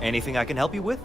Anything I can help you with?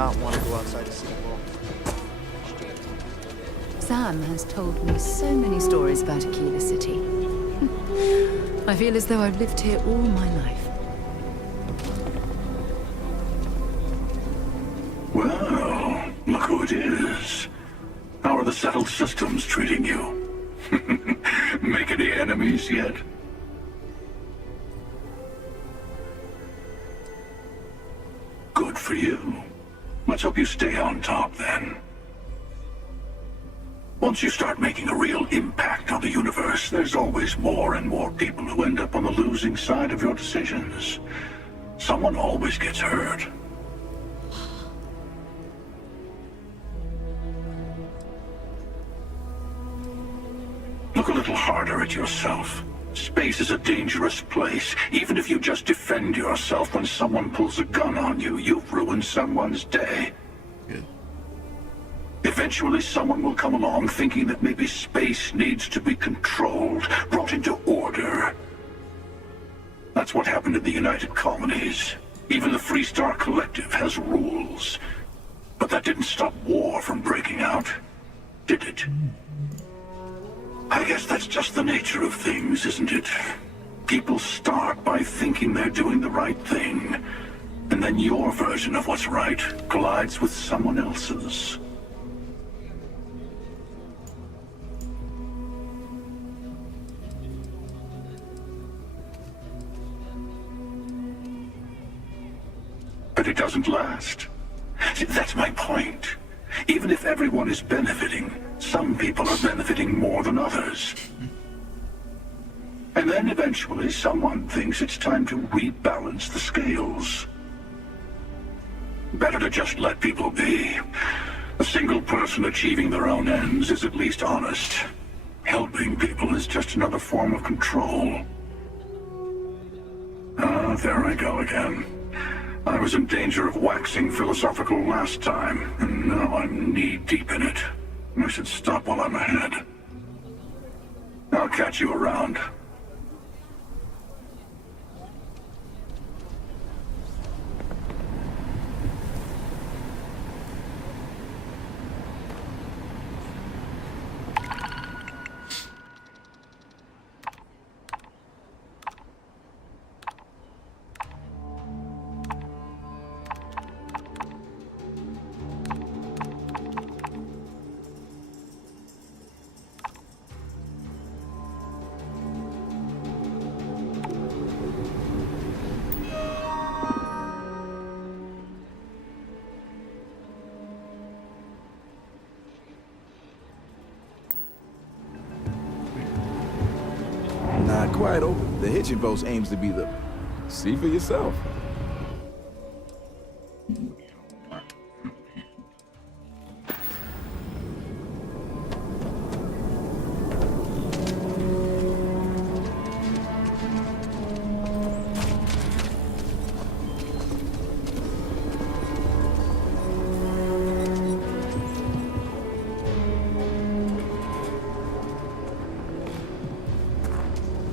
not want to go outside the city wall. Sam has told me so many stories about Aquila City. I feel as though I've lived here all my life. Well, look who it is. How are the settled systems treating you? Make any enemies yet? Good for you. Let's hope you stay on top then. Once you start making a real impact on the universe, there's always more and more people who end up on the losing side of your decisions. Someone always gets hurt. Look a little harder at yourself. Space is a dangerous place. Even if you just defend yourself when someone pulls a gun on you, you've ruined someone's day. Good. Eventually someone will come along thinking that maybe space needs to be controlled, brought into order. That's what happened in the United Colonies. Even the Freestar Collective has rules. But that didn't stop war from breaking out, did it? I guess that's just the nature of things, isn't it? People start by thinking they're doing the right thing, and then your version of what's right collides with someone else's. But it doesn't last. See, that's my point. Even if everyone is benefiting, some people are benefiting more than others. And then eventually someone thinks it's time to rebalance the scales. Better to just let people be. A single person achieving their own ends is at least honest. Helping people is just another form of control. Ah, there I go again. I was in danger of waxing philosophical last time, and now I'm knee-deep in it. I should stop while I'm ahead. I'll catch you around. Not quite open. The hitching post aims to be the... See for yourself.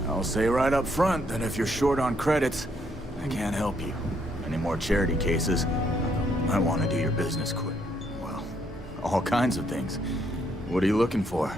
I'll say right up front that if you're short on credits, I can't help you. Any more charity cases, I want to do your business quick. Well, all kinds of things. What are you looking for?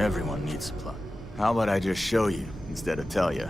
Everyone needs supply. How about I just show you instead of tell you?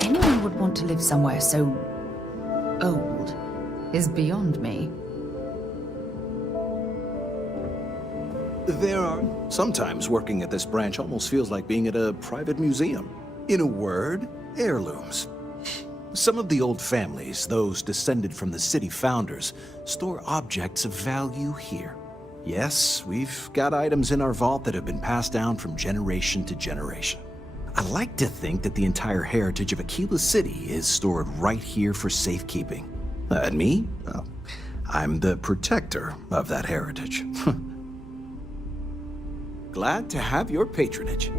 Anyone would want to live somewhere so old is beyond me. There are... Sometimes working at this branch almost feels like being at a private museum. In a word, heirlooms. Some of the old families, those descended from the city founders, store objects of value here. Yes, we've got items in our vault that have been passed down from generation to generation. I like to think that the entire heritage of Aquila City is stored right here for safekeeping. And me? Well, I'm the protector of that heritage. Glad to have your patronage.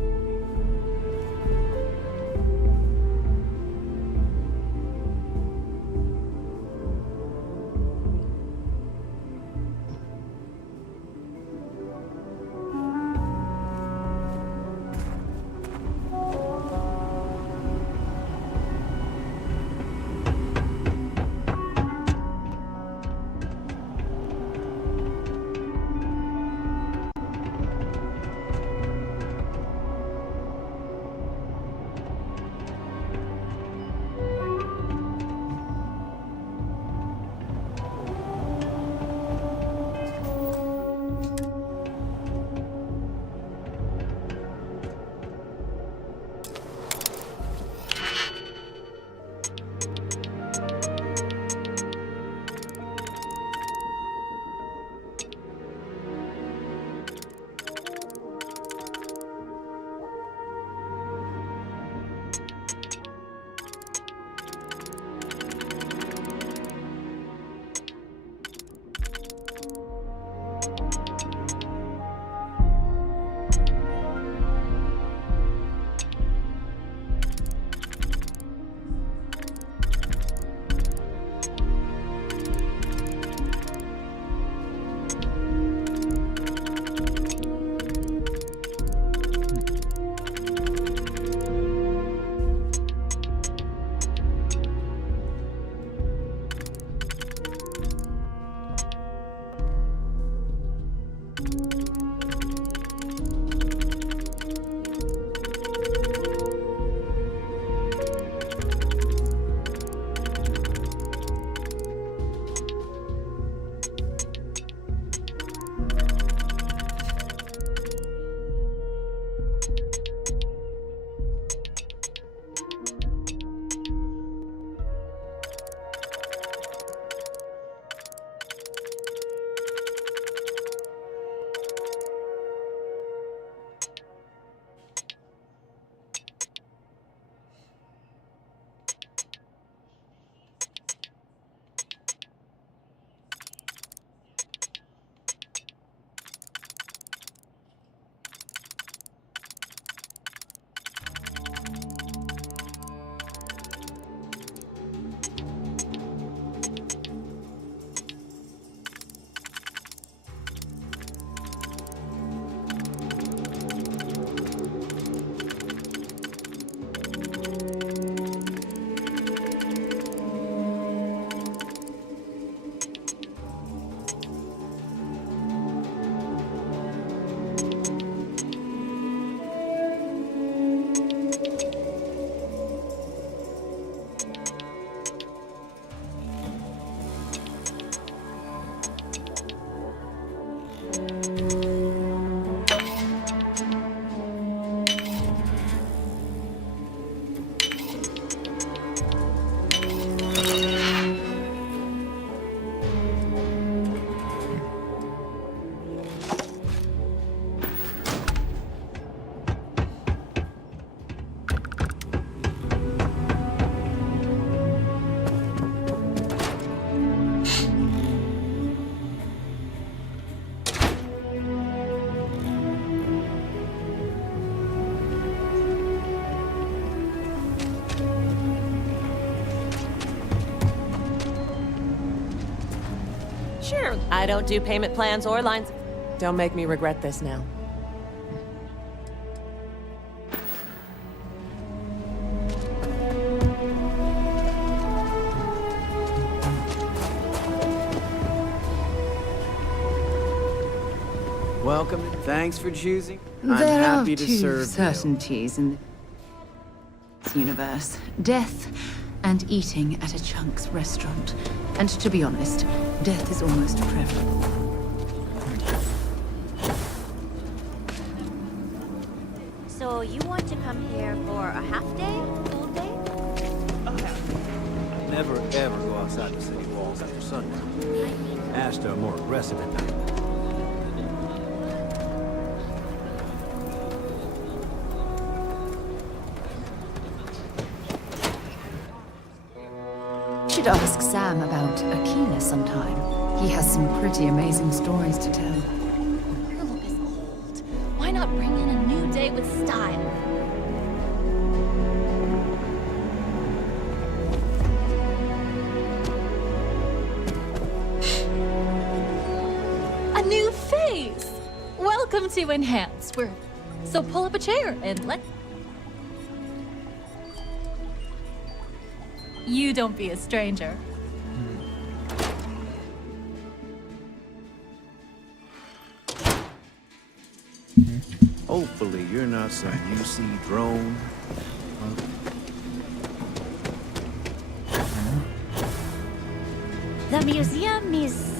Sure, I don't do payment plans or lines. Don't make me regret this now. Welcome. Thanks for choosing. I'm There are happy to two serve you. certainties in this universe. Death and eating at a Chunks restaurant. And to be honest, death is almost preferable. So you want to come here for a half day? Full day? Never ever go outside the city walls after sundown. Ashta are more aggressive at night. Should ask Sam about Aquila sometime. He has some pretty amazing stories to tell. Your look is old. Why not bring in a new day with style? A new phase! Welcome to Enhance. So pull up a chair and let... You don't be a stranger. Hopefully you're not some UC drone. The museum is...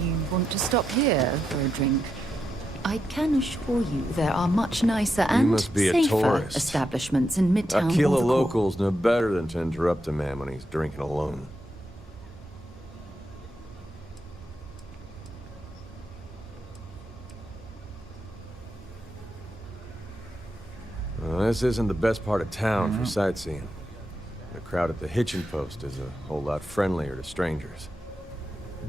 You want to stop here for a drink? I can assure you there are much nicer and must be a safer tourist. establishments in Midtown. Aquila Hall. locals know better than to interrupt a man when he's drinking alone. Well, this isn't the best part of town for sightseeing. The crowd at the hitching post is a whole lot friendlier to strangers.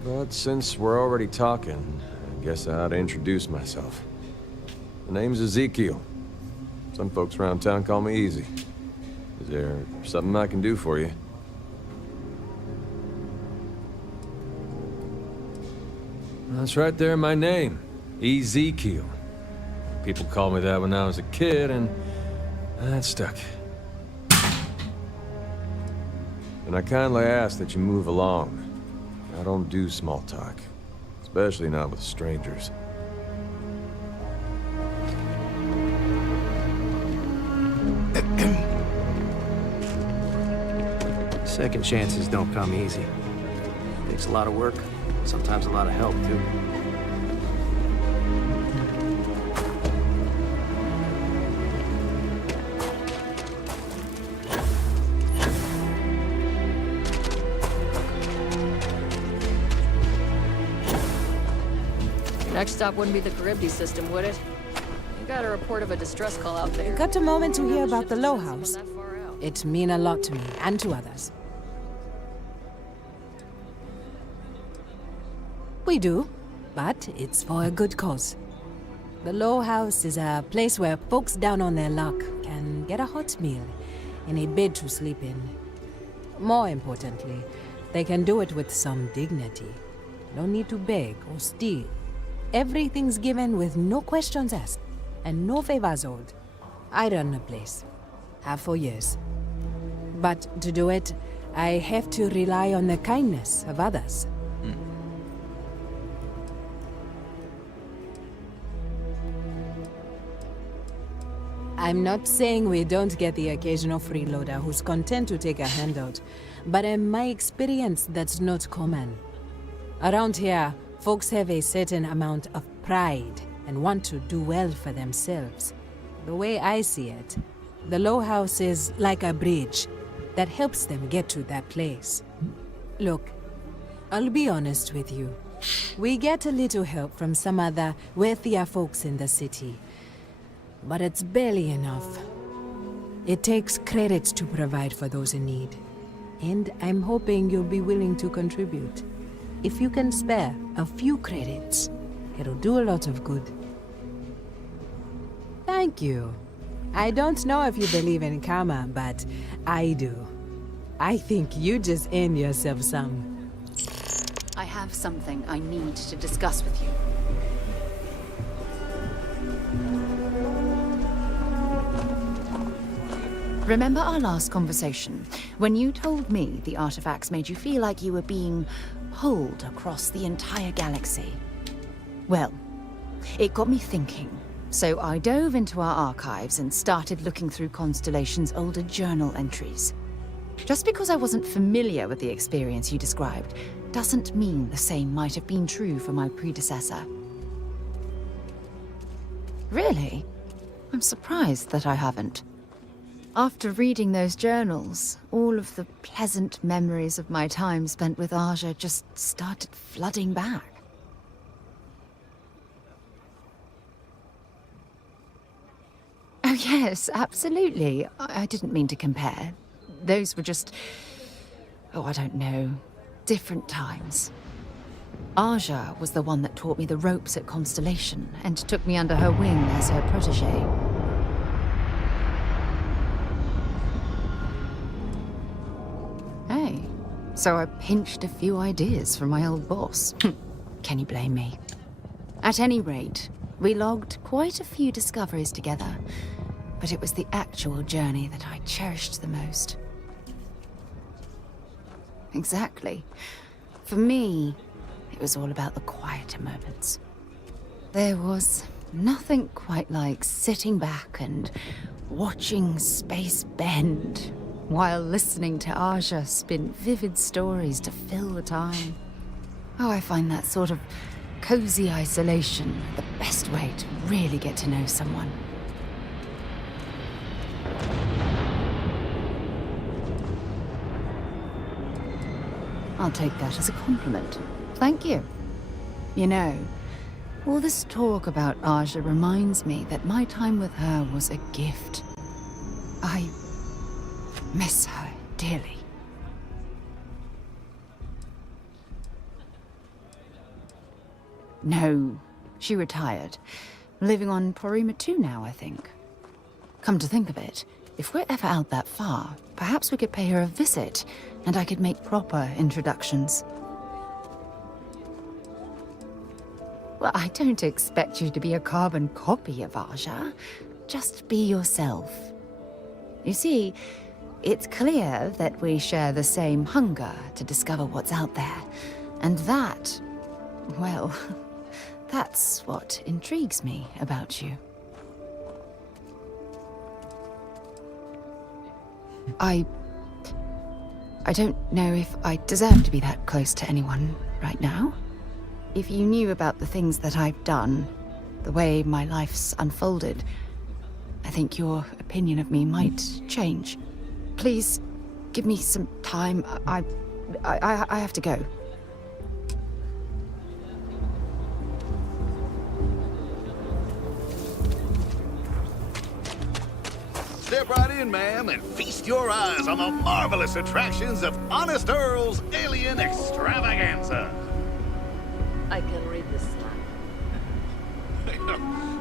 But since we're already talking, I guess I ought to introduce myself. The name's Ezekiel. Some folks around town call me Easy. Is there something I can do for you? That's right there in my name. Ezekiel. People called me that when I was a kid, and that stuck. And I kindly ask that you move along. I don't do small talk, especially not with strangers. Second chances don't come easy. Takes a lot of work, sometimes a lot of help too. Next stop wouldn't be the Charybdis system, would it? You got a report of a distress call out there. Got a moment to hear about the Low Ship House. doesn't seem that far out. It mean a lot to me and to others. We do, but it's for a good cause. The Low House is a place where folks down on their luck can get a hot meal and a bed to sleep in. More importantly, they can do it with some dignity. No need to beg or steal. Everything's given with no questions asked and no favors owed. I run the place. Have for years. But to do it, I have to rely on the kindness of others. I'm not saying we don't get the occasional freeloader who's content to take a handout, but in my experience, that's not common. Around here, folks have a certain amount of pride and want to do well for themselves. The way I see it, the Low House is like a bridge. that helps them get to that place. Look, I'll be honest with you. We get a little help from some other wealthier folks in the city, but it's barely enough. It takes credits to provide for those in need, and I'm hoping you'll be willing to contribute. If you can spare a few credits, it'll do a lot of good. Thank you. I don't know if you believe in karma, but I do. I think you just earned yourself some. I have something I need to discuss with you. Remember our last conversation, when you told me the artifacts made you feel like you were being pulled across the entire galaxy? Well, it got me thinking. So I dove into our archives and started looking through Constellation's older journal entries. Just because I wasn't familiar with the experience you described, doesn't mean the same might have been true for my predecessor. Really? I'm surprised that I haven't. After reading those journals, all of the pleasant memories of my time spent with Aja just started flooding back. Oh yes, absolutely. I didn't mean to compare. Those were just... oh, I don't know. Different times. Aja was the one that taught me the ropes at Constellation and took me under her wing as her protege. Hey, so I pinched a few ideas from my old boss. Can you blame me? At any rate, we logged quite a few discoveries together, but it was the actual journey that I cherished the most. Exactly. For me, it was all about the quieter moments. There was nothing quite like sitting back and watching space bend while listening to Aja spin vivid stories to fill the time. Oh, I find that sort of cozy isolation the best way to really get to know someone. I'll take that as a compliment. Thank you. You know, all this talk about Aja reminds me that my time with her was a gift. I miss her dearly. No, she retired. Living on Porrima 2 now, I think. Come to think of it, if we're ever out that far, perhaps we could pay her a visit, and I could make proper introductions. Well, I don't expect you to be a carbon copy of Aja. Just be yourself. You see, it's clear that we share the same hunger to discover what's out there. And that, well, that's what intrigues me about you. I don't know if I deserve to be that close to anyone right now. If you knew about the things that I've done, the way my life's unfolded, I think your opinion of me might change. Please, give me some time. I have to go. Step right in, ma'am, and feast your eyes on the marvelous attractions of Honest Earl's Alien Extravaganza. I can read this sign.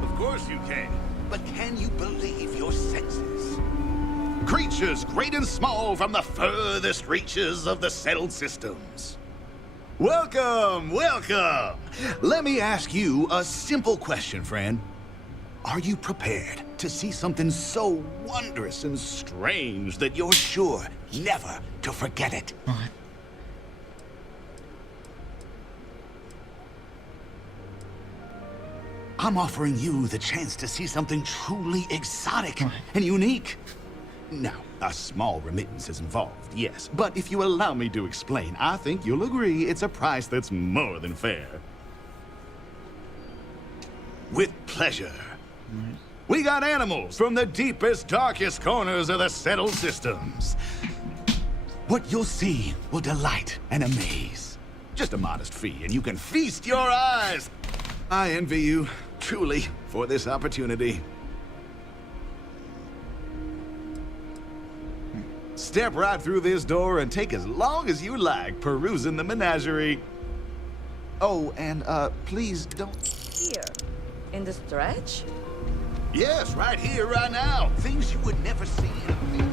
Of course you can. But can you believe your senses? Creatures great and small from the furthest reaches of the settled systems. Welcome, welcome! Let me ask you a simple question, friend. Are you prepared to see something so wondrous and strange that you're sure never to forget it? I'm offering you the chance to see something truly exotic and unique. Now, a small remittance is involved, yes. But if you allow me to explain, I think you'll agree it's a price that's more than fair. With pleasure. We got animals from the deepest, darkest corners of the settled systems. What you'll see will delight and amaze. Just a modest fee, and you can feast your eyes. I envy you, truly, for this opportunity. Step right through this door and take as long as you like perusing the menagerie. Oh, and please don't... Here, in the stretch? Yes, right here, right now. Things you would never see in a theater.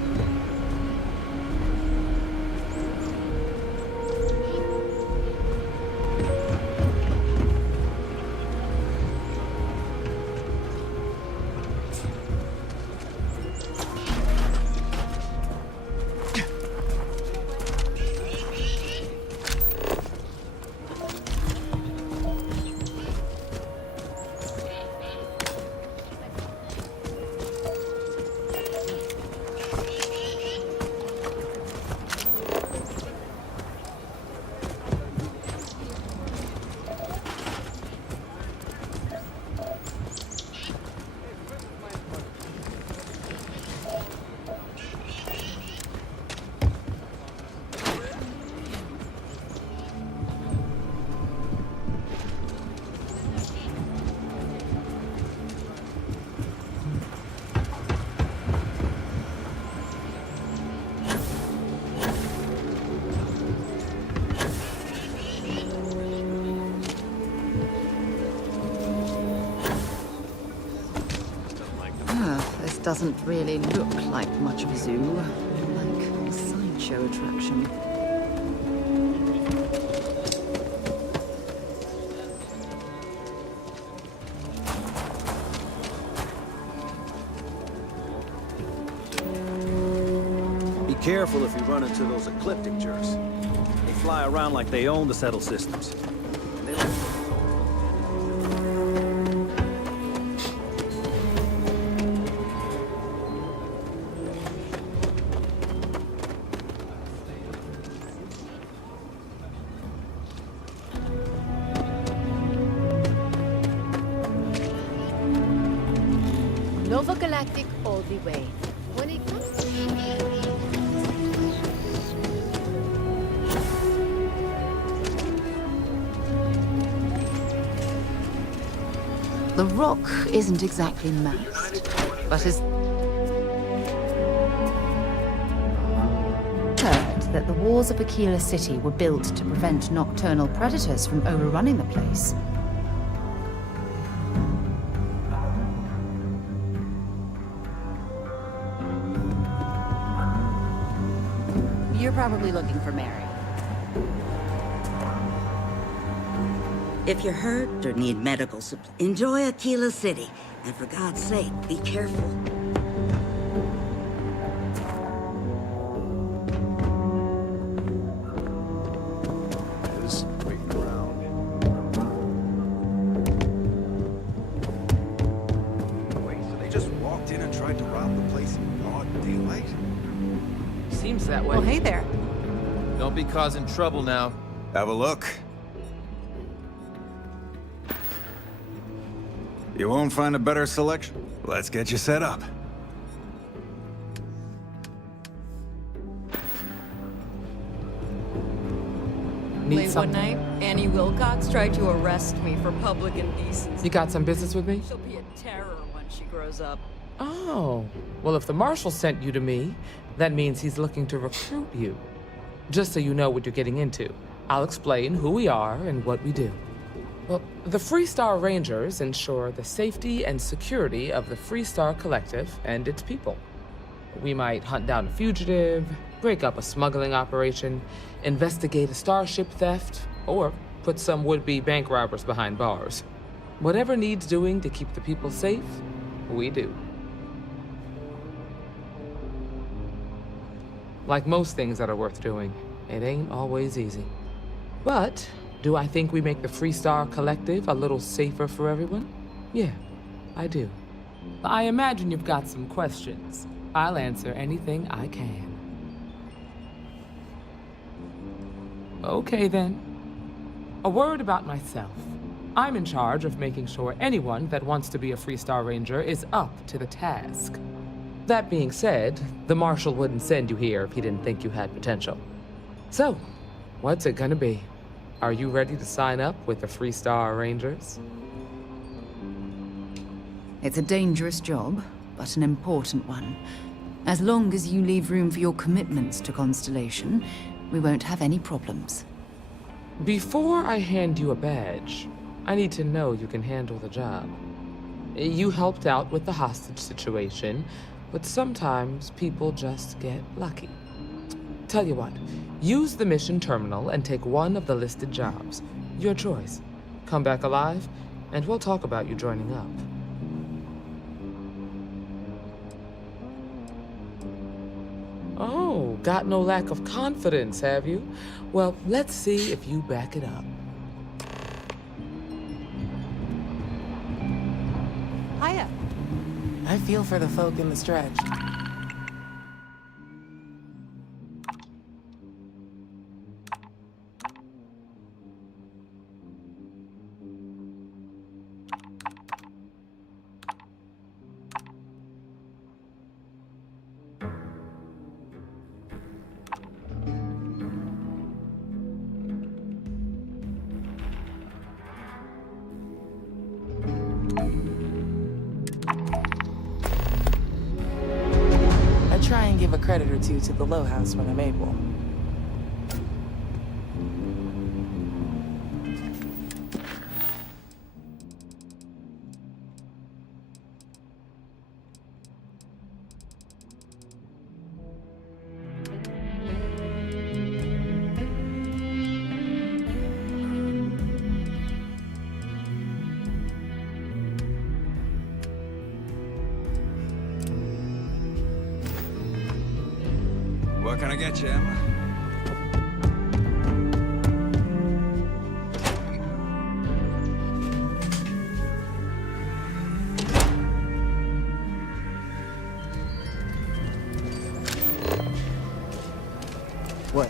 This doesn't really look like much of a zoo, like a sideshow attraction. Be careful if you run into those ecliptic jerks. They fly around like they own the settled systems. Nova Galactic all the way. When it comes to... The rock isn't exactly masked, but is... heard that the walls of Aquila City were built to prevent nocturnal predators from overrunning the place. You're probably looking for Mary. If you're hurt or need medical supplies, enjoy Aquila City. And for God's sake, be careful. Just waiting around. Wait, so they just walked in and tried to rob the place in broad daylight? Seems that way. Well, hey there. Don't be causing trouble now. Have a look. You won't find a better selection. Let's get you set up. Late one night, Annie Wilcox tried to arrest me for public indecency. You got some business with me? She'll be a terror when she grows up. Oh. Well, if the marshal sent you to me, that means he's looking to recruit you. Just so you know what you're getting into, I'll explain who we are and what we do. Well, the Freestar Rangers ensure the safety and security of the Freestar Collective and its people. We might hunt down a fugitive, break up a smuggling operation, investigate a starship theft, or put some would-be bank robbers behind bars. Whatever needs doing to keep the people safe, we do. Like most things that are worth doing, it ain't always easy. But do I think we make the Freestar Collective a little safer for everyone? Yeah, I do. I imagine you've got some questions. I'll answer anything I can. Okay then. A word about myself. I'm in charge of making sure anyone that wants to be a Freestar Ranger is up to the task. That being said, the Marshal wouldn't send you here if he didn't think you had potential. So, what's it gonna be? Are you ready to sign up with the Freestar Rangers? It's a dangerous job, but an important one. As long as you leave room for your commitments to Constellation, we won't have any problems. Before I hand you a badge, I need to know you can handle the job. You helped out with the hostage situation, but sometimes people just get lucky. Tell you what, use the mission terminal and take one of the listed jobs. Your choice. Come back alive, and we'll talk about you joining up. Oh, got no lack of confidence, have you? Well, let's see if you back it up. Hiya. I feel for the folk in the stretch. Try and give a credit or two to the Low House when I'm able. What can I get you, Emma? What?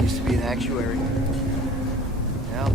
Used to be an actuary. Now,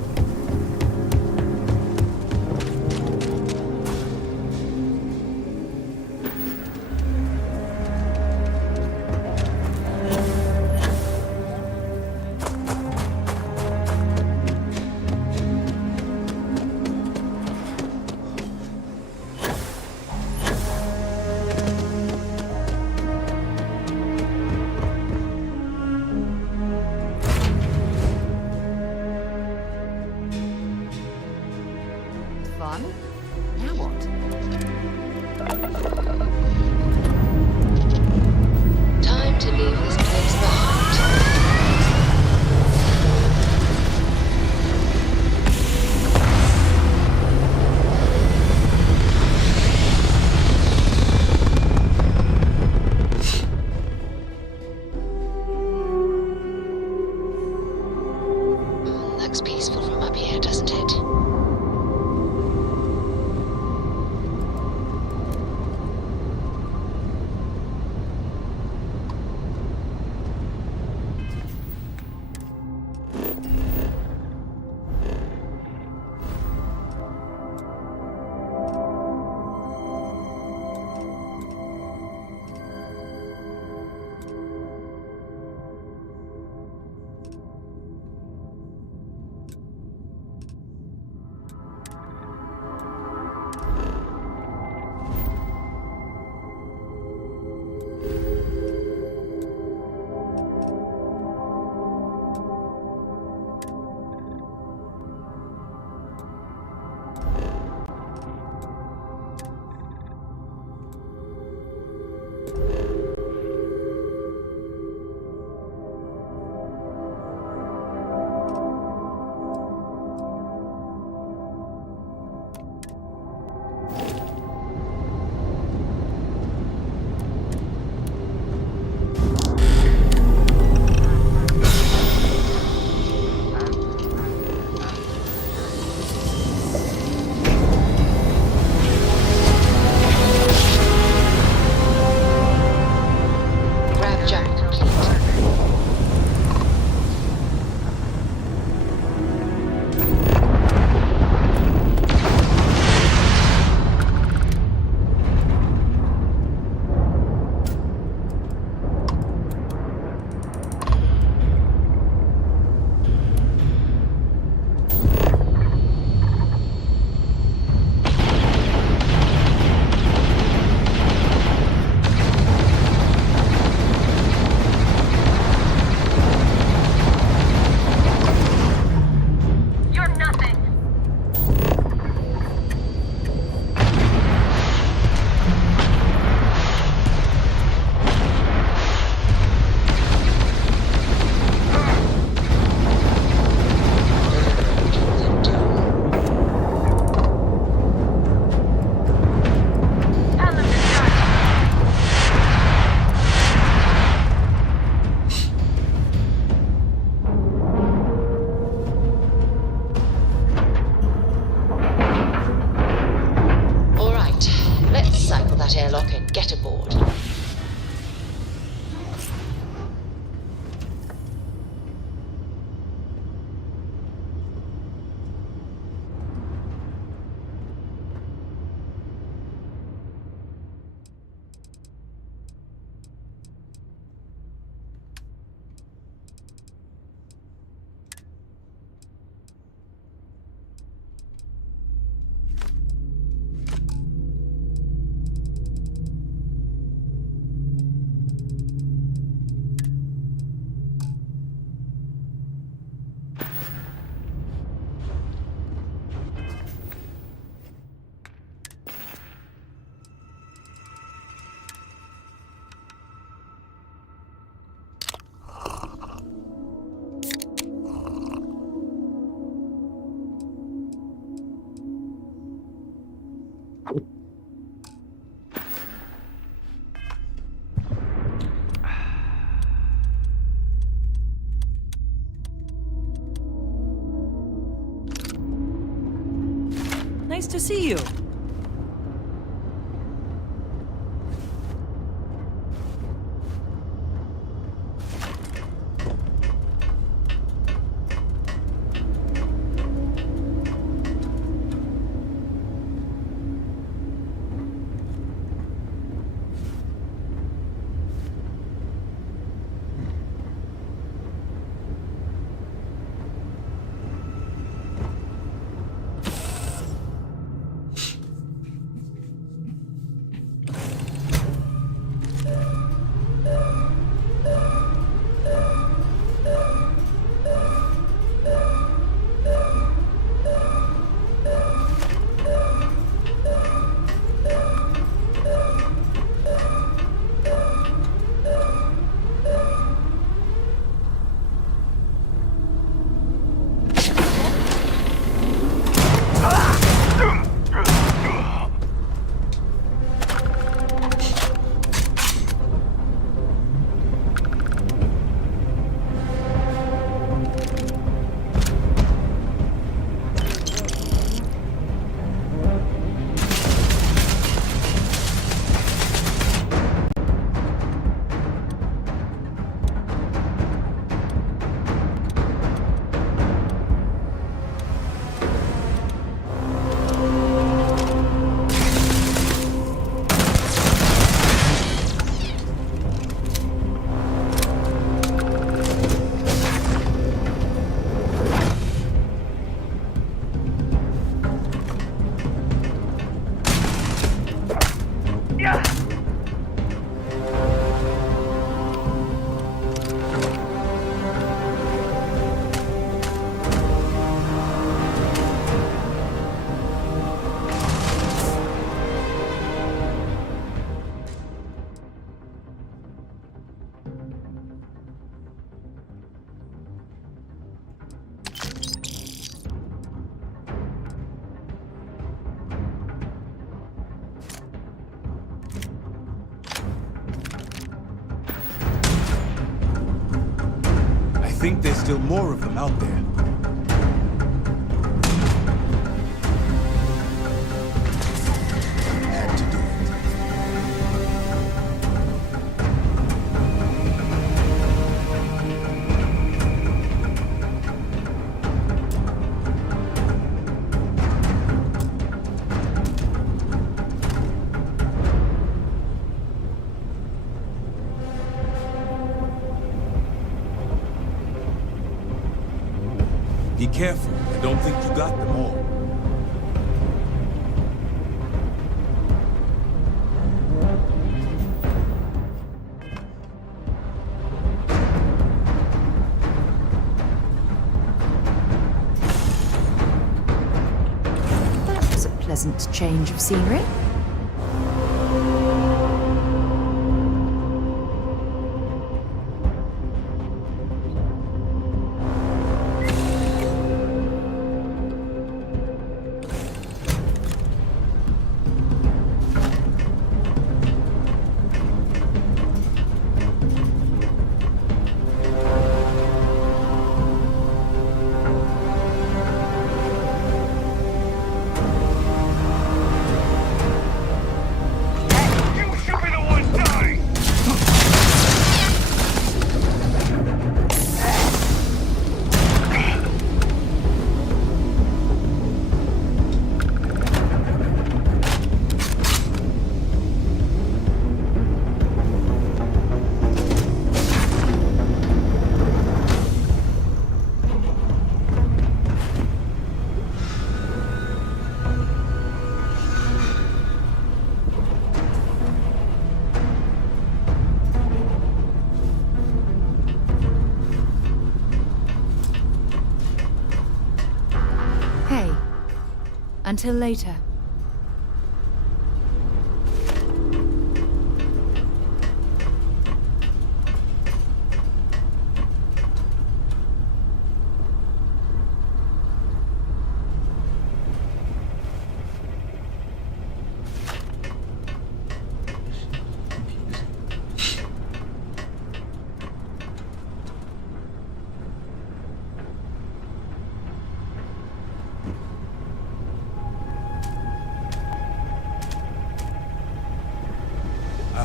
Nice to see you. I think there's still more of them out there. Had to do it. Be careful. I don't think you got them all. That was a pleasant change of scenery. Until later.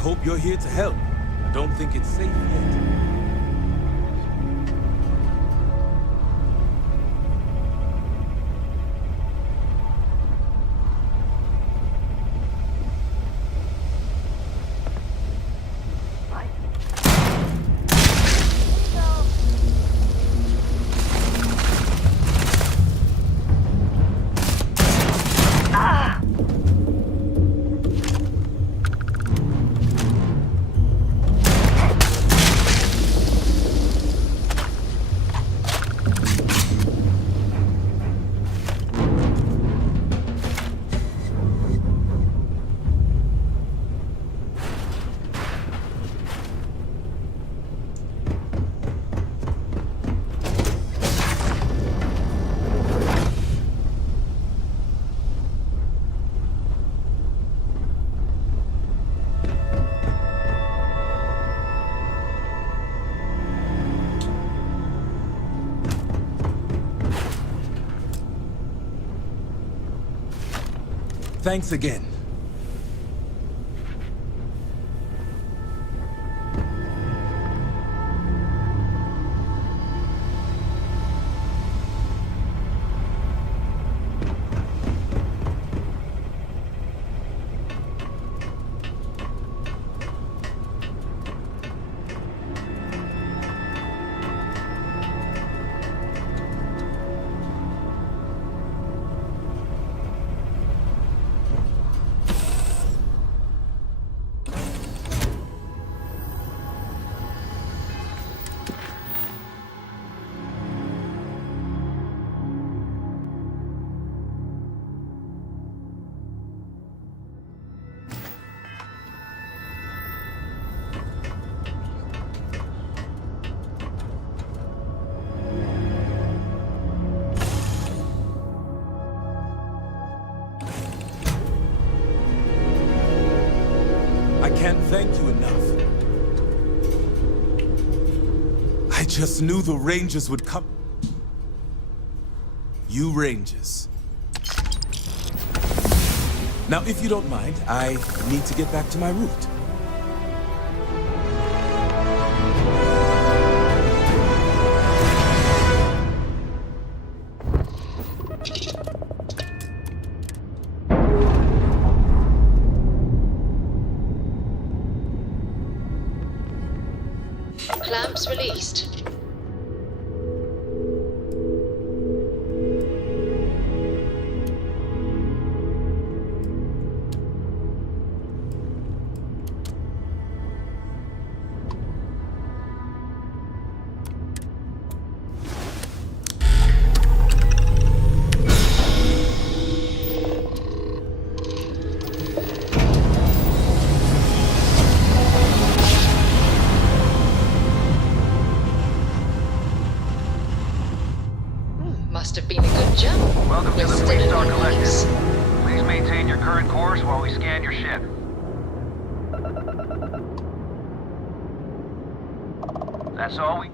hope you're here to help. I don't think it's safe yet. Thanks again. I can't thank you enough. I just knew the Rangers would come. You Rangers. Now, if you don't mind, I need to get back to my route. Clamps released. Must have been a good jump. Welcome to the Still Fleet in Star one Collective. piece. Please maintain your current course while we scan your ship. That's all we...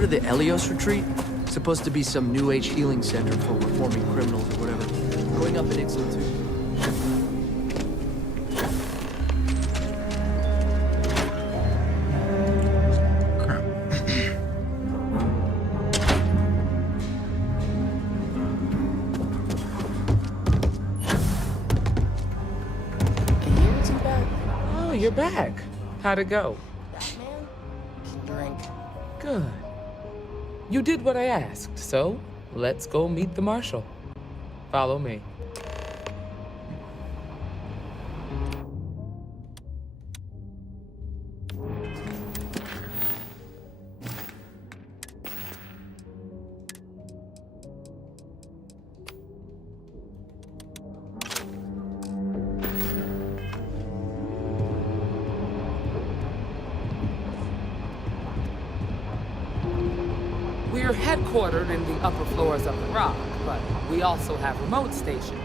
heard of the Elios Retreat? Supposed to be some new age healing center for reforming criminals or whatever. Growing up in Ixtal too. Oh, you're back. How'd it go? Batman? Drink. Good. You did what I asked, so let's go meet the Marshal. Follow me. We're headquartered in the upper floors of the Rock, but we also have remote stations.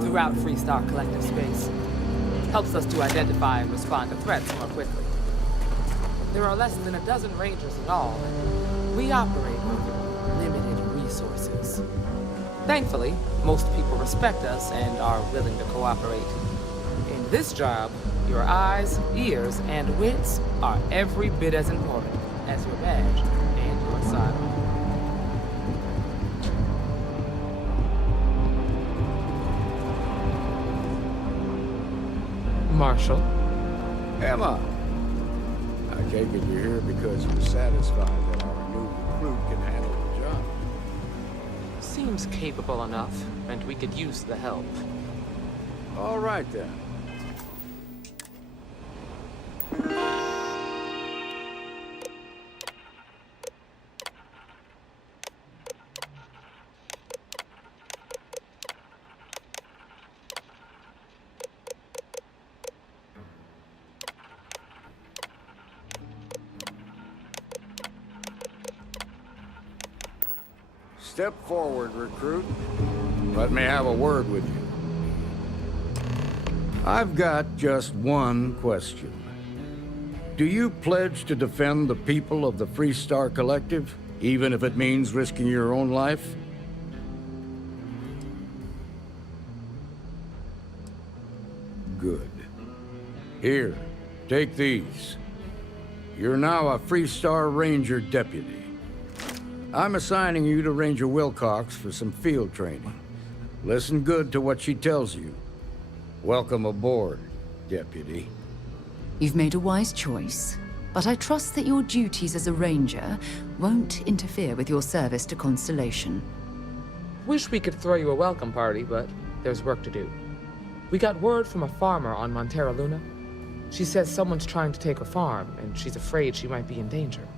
Throughout Freestar Collective space. Helps us to identify and respond to threats more quickly. There are less than a dozen Rangers in all, and we operate with limited resources. Thankfully, most people respect us and are willing to cooperate. In this job, your eyes, ears, and wits are every bit as important as your badge and your sidearm. Marshal? Emma! I take it you're here because you're satisfied that our new recruit can handle the job. Seems capable enough, and we could use the help. All right, then. Step forward, recruit. Let me have a word with you. I've got just one question. Do you pledge to defend the people of the Freestar Collective, even if it means risking your own life? Good. Here, take these. You're now a Freestar Ranger deputy. I'm assigning you to Ranger Wilcox for some field training. Listen good to what she tells you. Welcome aboard, Deputy. You've made a wise choice, but I trust that your duties as a ranger won't interfere with your service to Constellation. Wish we could throw you a welcome party, but there's work to do. We got word from a farmer on Montera Luna. She says someone's trying to take her farm, and she's afraid she might be in danger.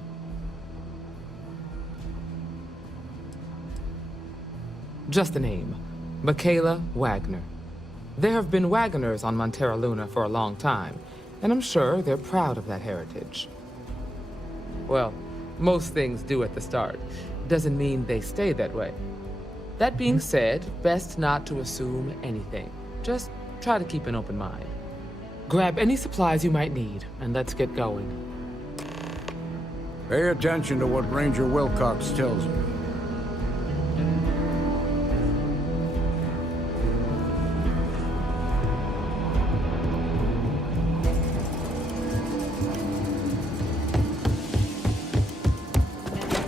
Just a name. Michaela Wagner. There have been Wagoners on Montera Luna for a long time, And I'm sure they're proud of that heritage. Well, most things do at the start. Doesn't mean they stay that way. That being said, best not to assume anything. Just try to keep an open mind. Grab any supplies you might need, and let's get going. Pay attention to what Ranger Wilcox tells you.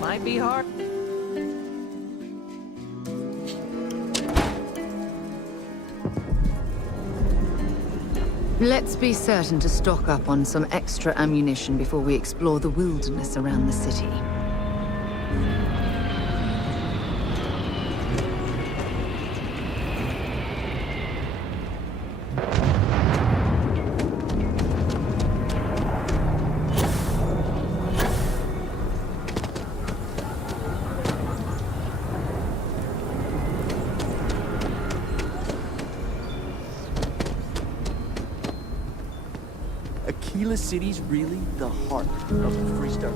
Might be hard. Let's be certain to stock up on some extra ammunition before we explore the wilderness around the city. Aquila City's really the heart of the Freestar.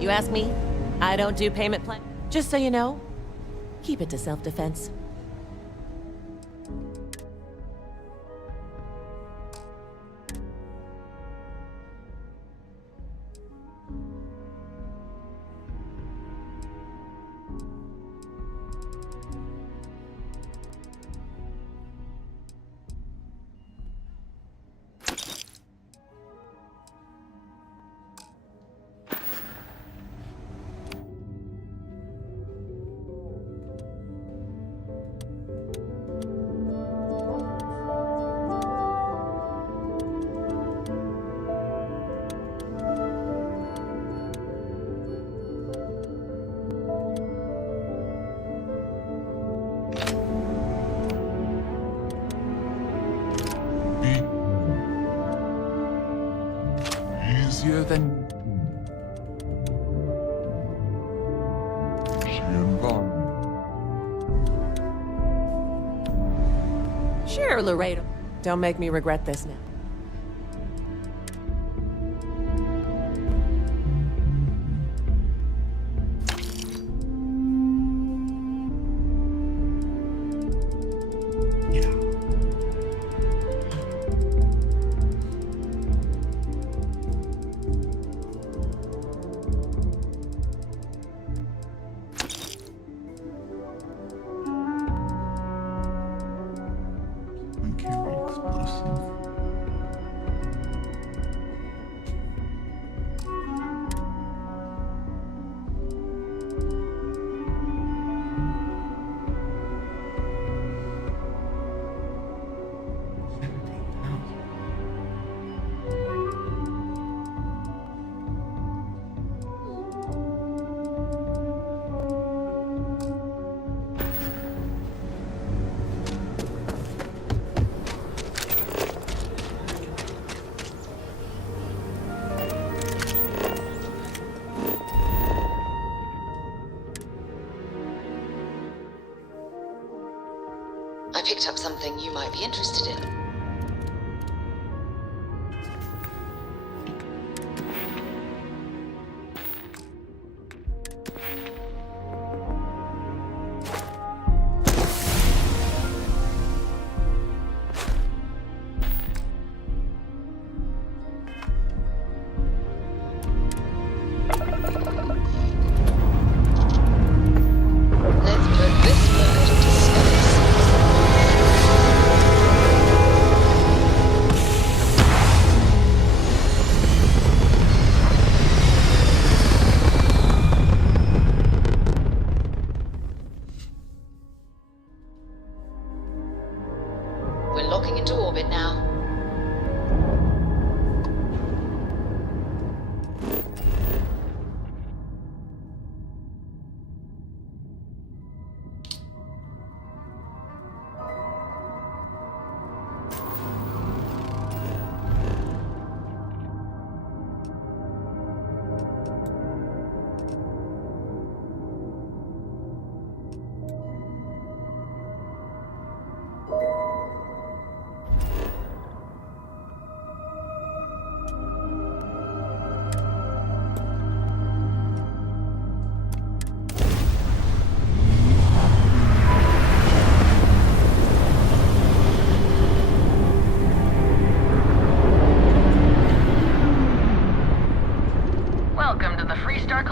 You ask me? I don't do payment plan. Just so you know, keep it to self-defense. Easier than... Sure, Laredo. Don't make me regret this now. I picked up something you might be interested in. Let's put this bird to space.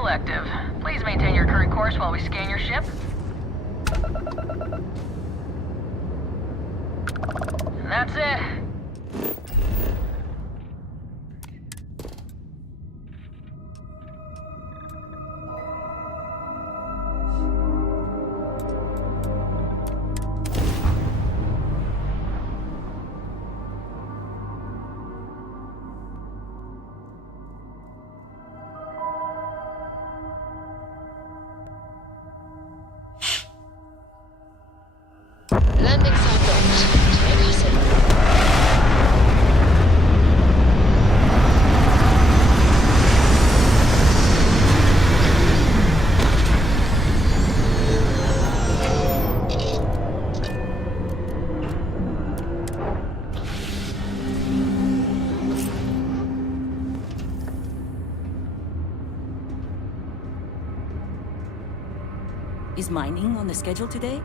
Collective. Please maintain your current course while we scan your ship. And that's it. Landing site docked. Take us in. Is mining on the schedule today?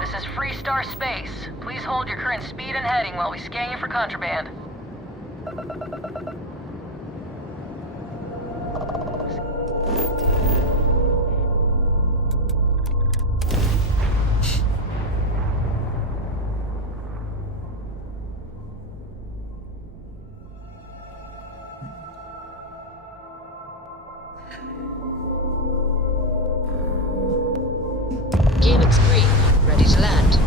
This is Freestar Space. Please hold your current speed and heading while we scan you for contraband. Gearbox green. Ready to land.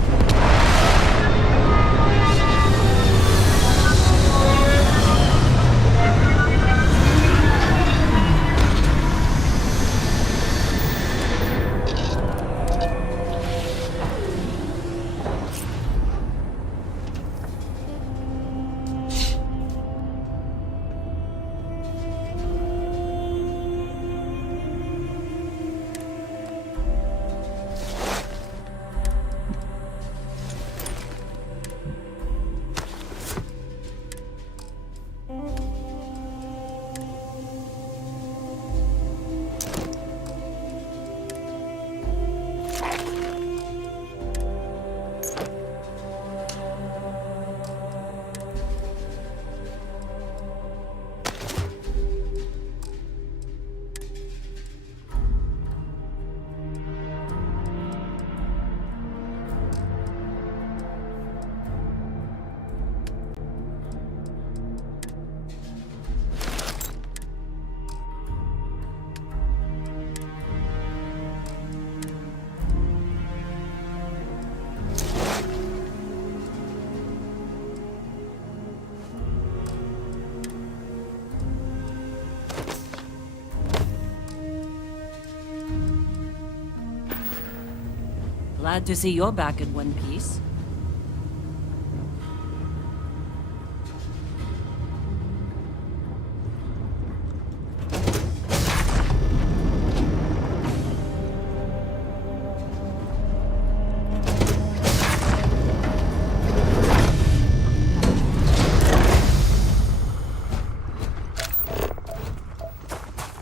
Glad to see you're back in one piece.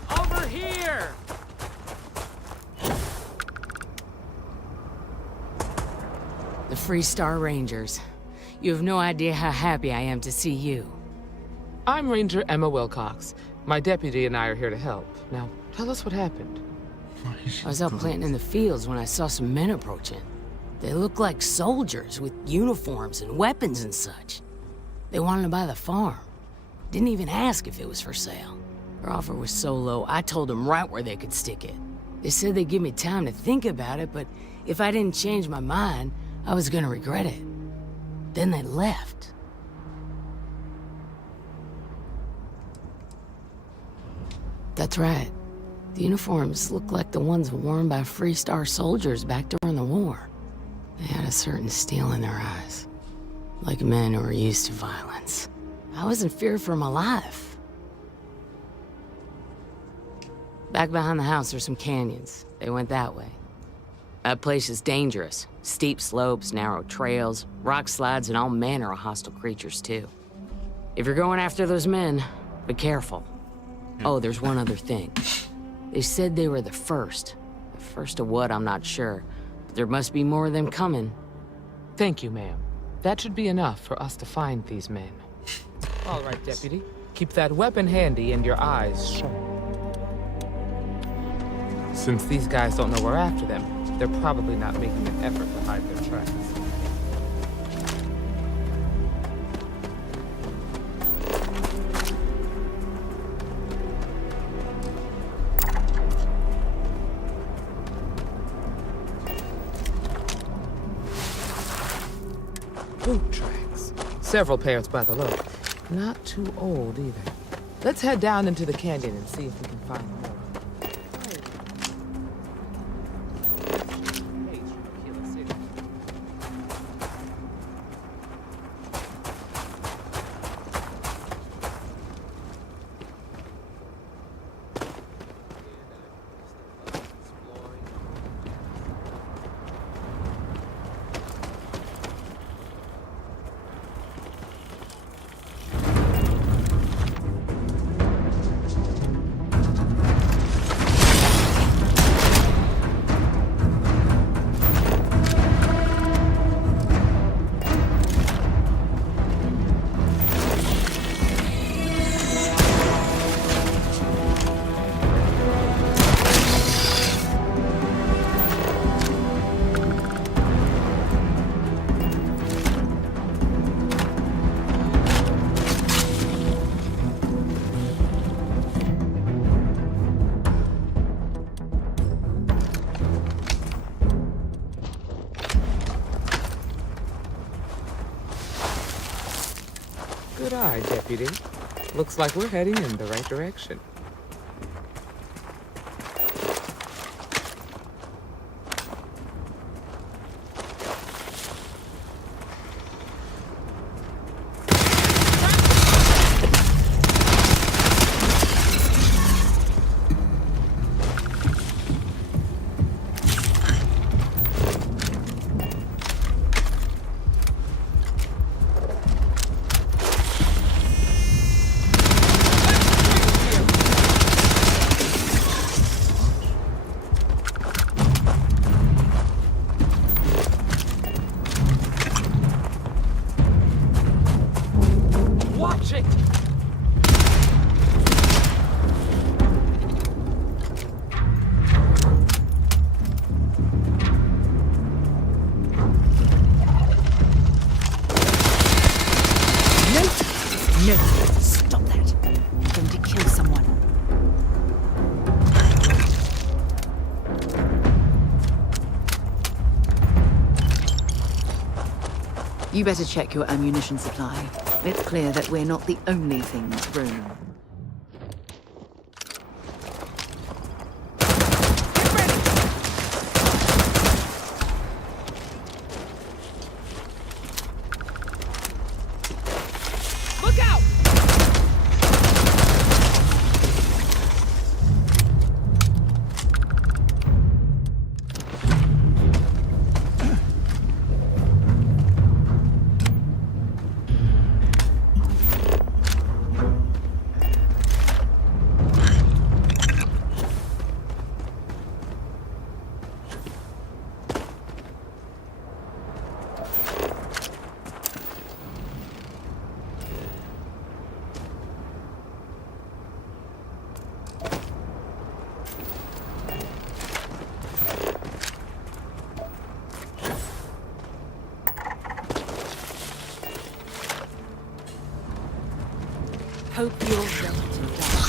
Over here! The Freestar Rangers. You have no idea how happy I am to see you. I'm Ranger Emma Wilcox. My deputy and I are here to help. Now, tell us what happened. I was out planting in the fields when I saw some men approaching. They looked like soldiers with uniforms and weapons and such. They wanted to buy the farm. Didn't even ask if it was for sale. Their offer was so low, I told them right where they could stick it. They said they'd give me time to think about it, but if I didn't change my mind, I was gonna regret it. Then they left. That's right. The uniforms looked like the ones worn by Freestar soldiers back during the war. They had a certain steel in their eyes. Like men who were used to violence. I was in fear for my life. Back behind the house are some canyons. They went that way. That place is dangerous. Steep slopes, narrow trails, rock slides, and all manner of hostile creatures, too. If you're going after those men, be careful. Oh, there's one other thing. They said they were the first. The first of what, I'm not sure. But there must be more of them coming. Thank you, ma'am. That should be enough for us to find these men. All right, Deputy. Keep that weapon handy and your eyes sharp. Since these guys don't know we're after them, they're probably not making an effort to hide their tracks. Boot tracks. Several pairs by the look. Not too old either. Let's head down into the canyon and see if we can find more. Good eye, Deputy. Looks like we're heading in the right direction. Watch it! No! Stop that. You're going to kill someone. You better check your ammunition supply. It's clear that we're not the only things thrown. Look out! Hope you're ready to die.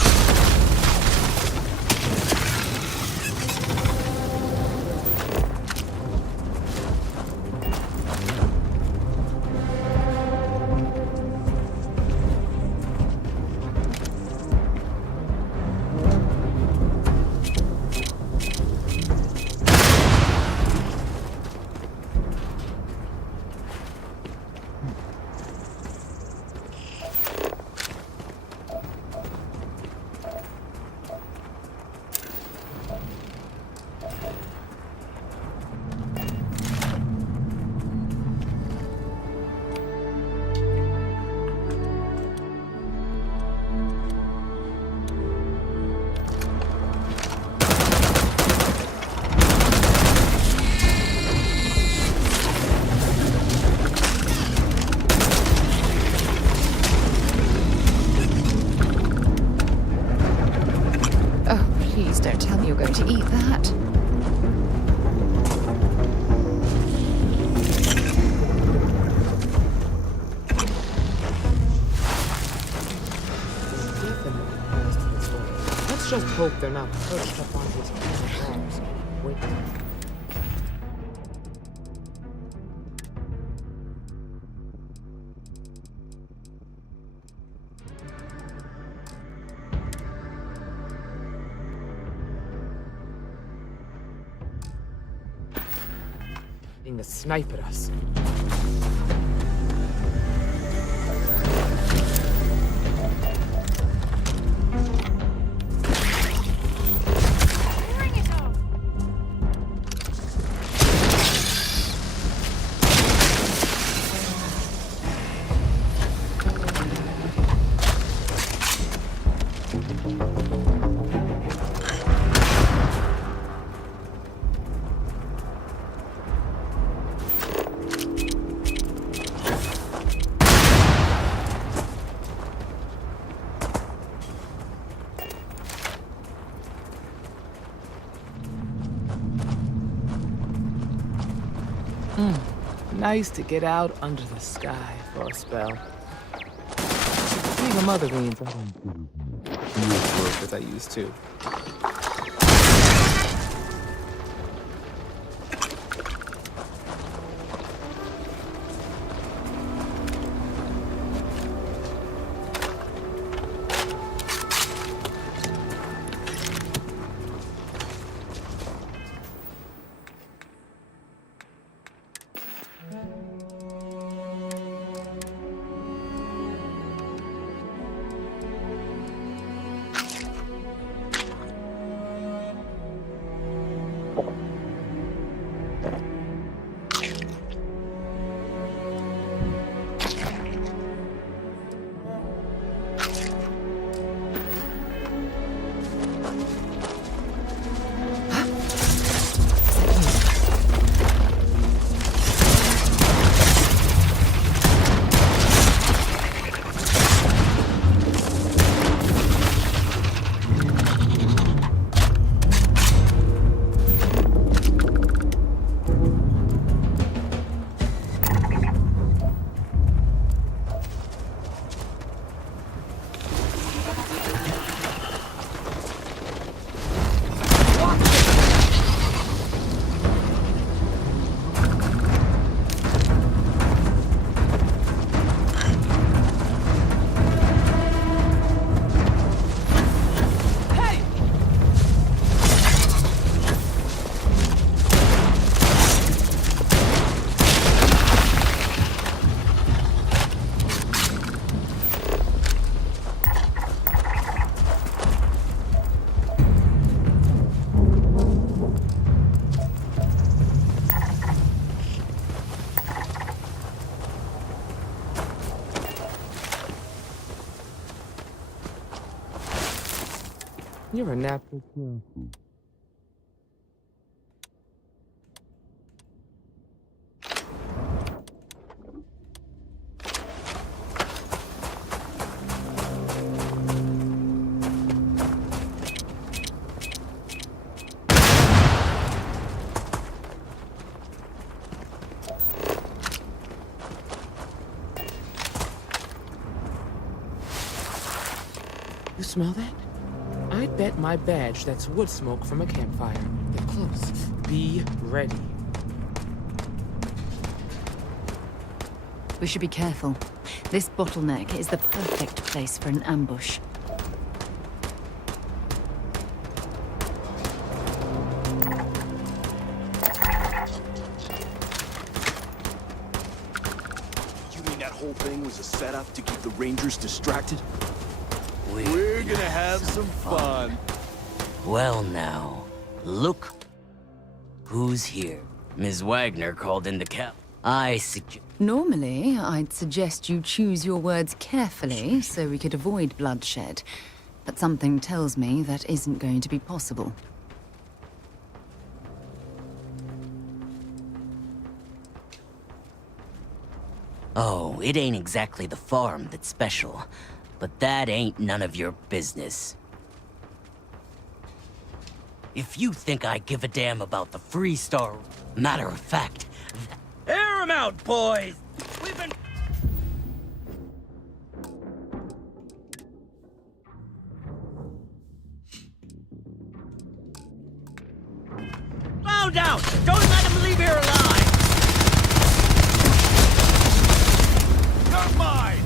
Please don't tell me you're going to eat that. Let's just hope they're not perched up on his arms. Wait. A snipe at us. Nice to get out under the sky for a spell. Being a mother means I don't do as work as I used to. You're a natural kid. You smell that? I'd bet my badge that's wood smoke from a campfire. They're close. Be ready. We should be careful. This bottleneck is the perfect place for an ambush. You mean that whole thing was a setup to keep the Rangers distracted? We're gonna have some fun. Well now, look who's here. Ms. Wagner called in the cap. Normally, I'd suggest you choose your words carefully so we could avoid bloodshed. But something tells me that isn't going to be possible. Oh, it ain't exactly the farm that's special. But that ain't none of your business. if you think I give a damn about the Freestar... Matter of fact... Air 'em out, boys! We've been... Bow down! Don't let him leave here alive! You're mine!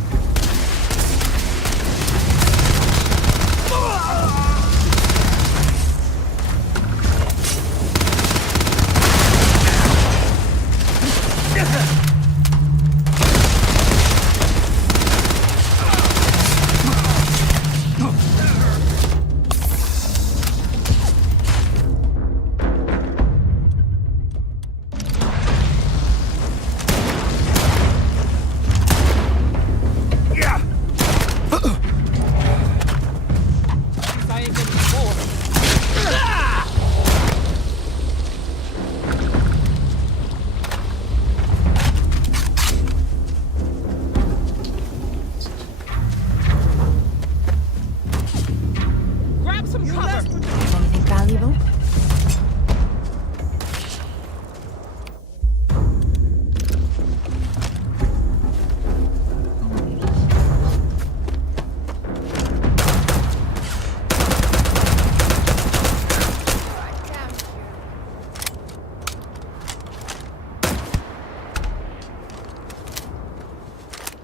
Anything valuable?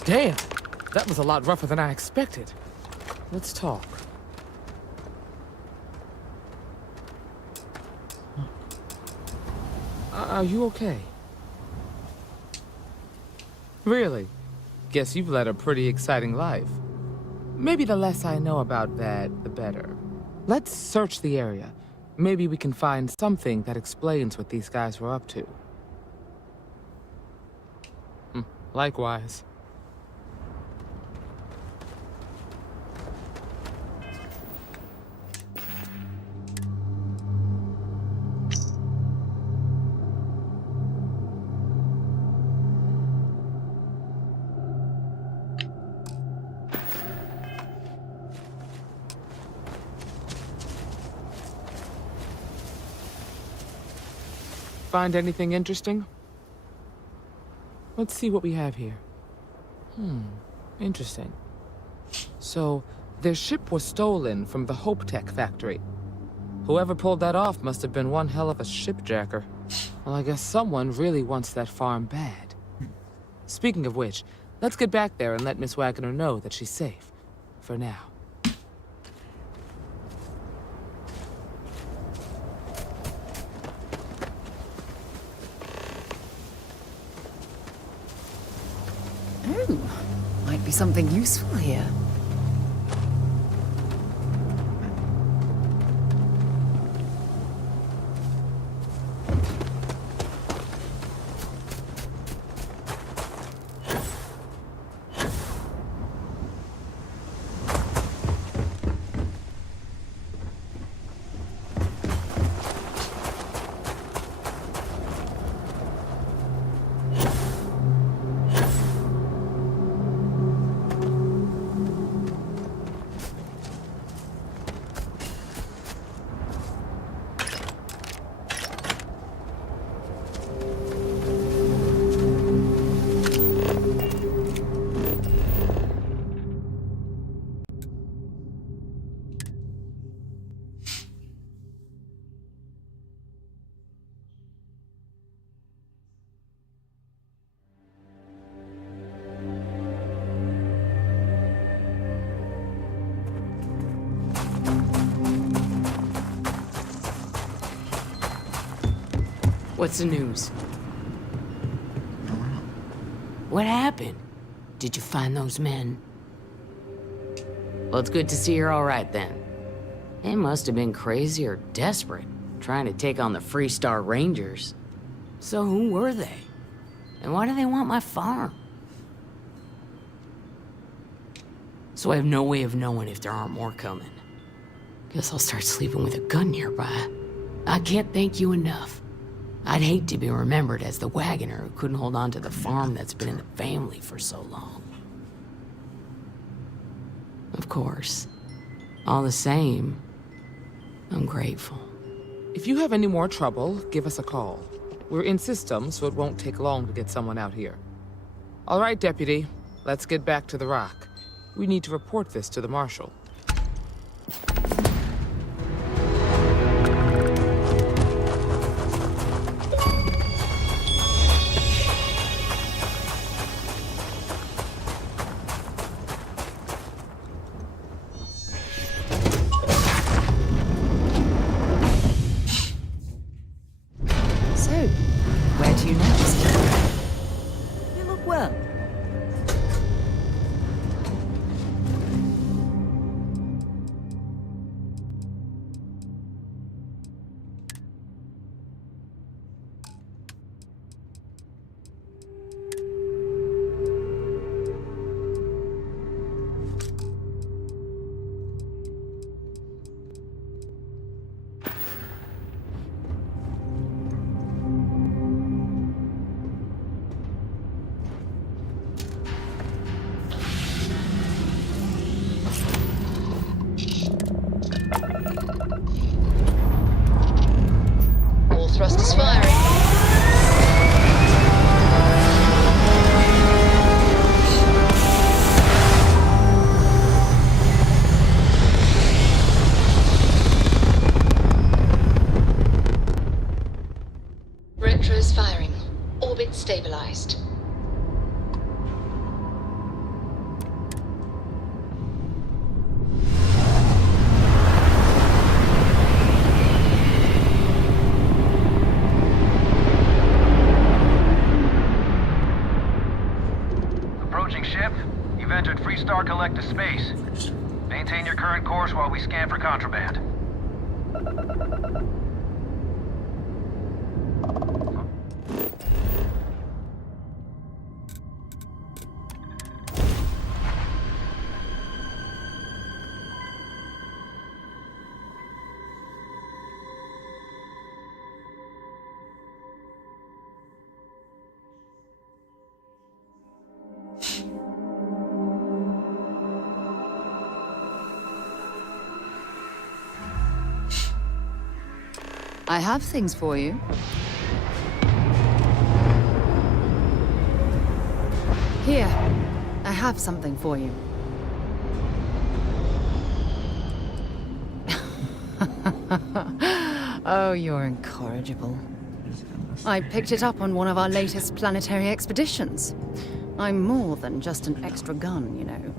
Damn, that was a lot rougher than I expected. Let's talk. Are you okay? Really? Guess you've led a pretty exciting life. Maybe the less I know about that, the better. Let's search the area. Maybe we can find something that explains what these guys were up to. Likewise. Find anything interesting? Let's see what we have here. Interesting. So, their ship was stolen from the Hope Tech factory. Whoever pulled that off must have been one hell of a shipjacker. Well, I guess someone really wants that farm bad. Speaking of which, let's get back there and let Miss Wagner know that she's safe. For now. Oh, might be something useful here. What's the news? What happened? Did you find those men? Well, it's good to see you're all right then. They must have been crazy or desperate, trying to take on the Freestar Rangers. So who were they? And why do they want my farm? So I have no way of knowing if there aren't more coming. Guess I'll start sleeping with a gun nearby. I can't thank you enough. I'd hate to be remembered as the wagoner who couldn't hold on to the farm that's been in the family for so long. Of course. All the same, I'm grateful. If you have any more trouble, give us a call. We're in system, so it won't take long to get someone out here. All right, Deputy. Let's get back to the Rock. We need to report this to the Marshal. So, where to next? You look well. All thrusters firing. Retros firing. Orbit stabilized. Approaching ship. You've entered Freestar Collective space. Maintain your current course while we scan for contraband. I have things for you. Here, I have something for you. Oh, you're incorrigible. I picked it up on one of our latest planetary expeditions. I'm more than just an extra gun, you know.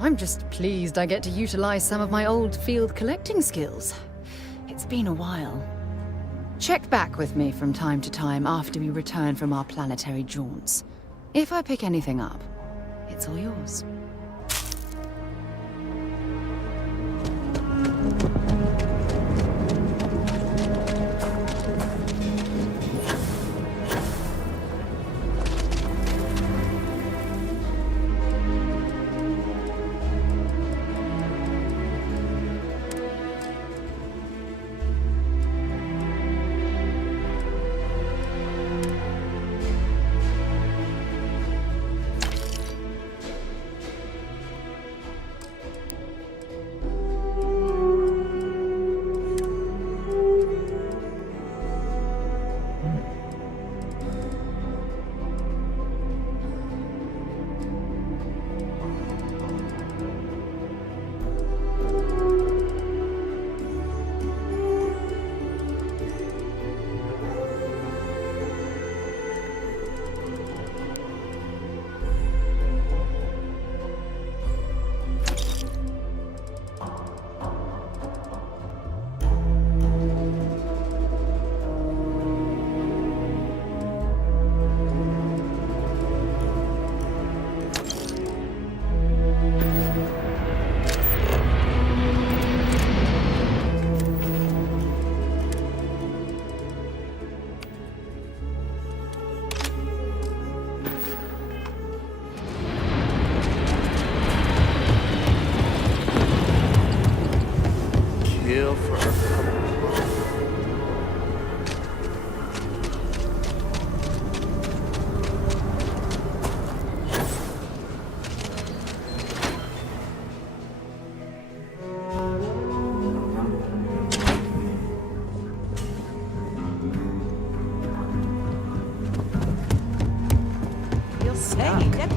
I'm just pleased I get to utilize some of my old field collecting skills. It's been a while. Check back with me from time to time after we return from our planetary jaunts. If I pick anything up, it's all yours.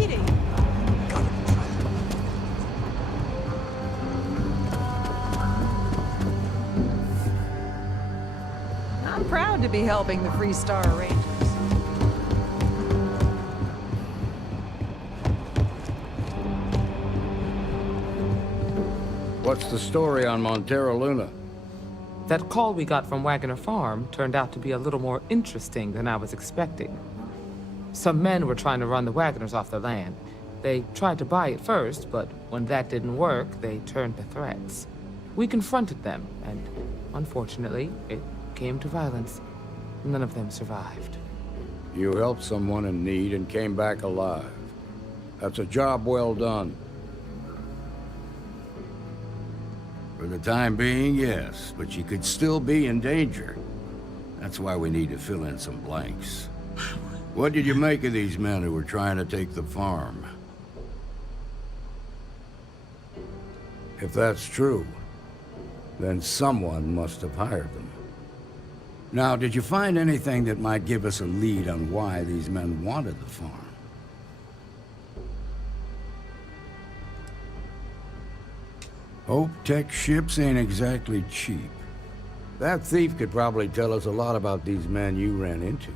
Deputy! I'm proud to be helping the Free Star Rangers. What's the story on Montero Luna? That call we got from Wagner Farm turned out to be a little more interesting than I was expecting. Some men were trying to run the Wagners off their land. They tried to buy it first, but when that didn't work, they turned to threats. We confronted them, and unfortunately, it came to violence. None of them survived. You helped someone in need and came back alive. That's a job well done. For the time being, yes, but you could still be in danger. That's why we need to fill in some blanks. What did you make of these men who were trying to take the farm? If that's true, then someone must have hired them. Now, did you find anything that might give us a lead on why these men wanted the farm? Hope Tech ships ain't exactly cheap. That thief could probably tell us a lot about these men you ran into.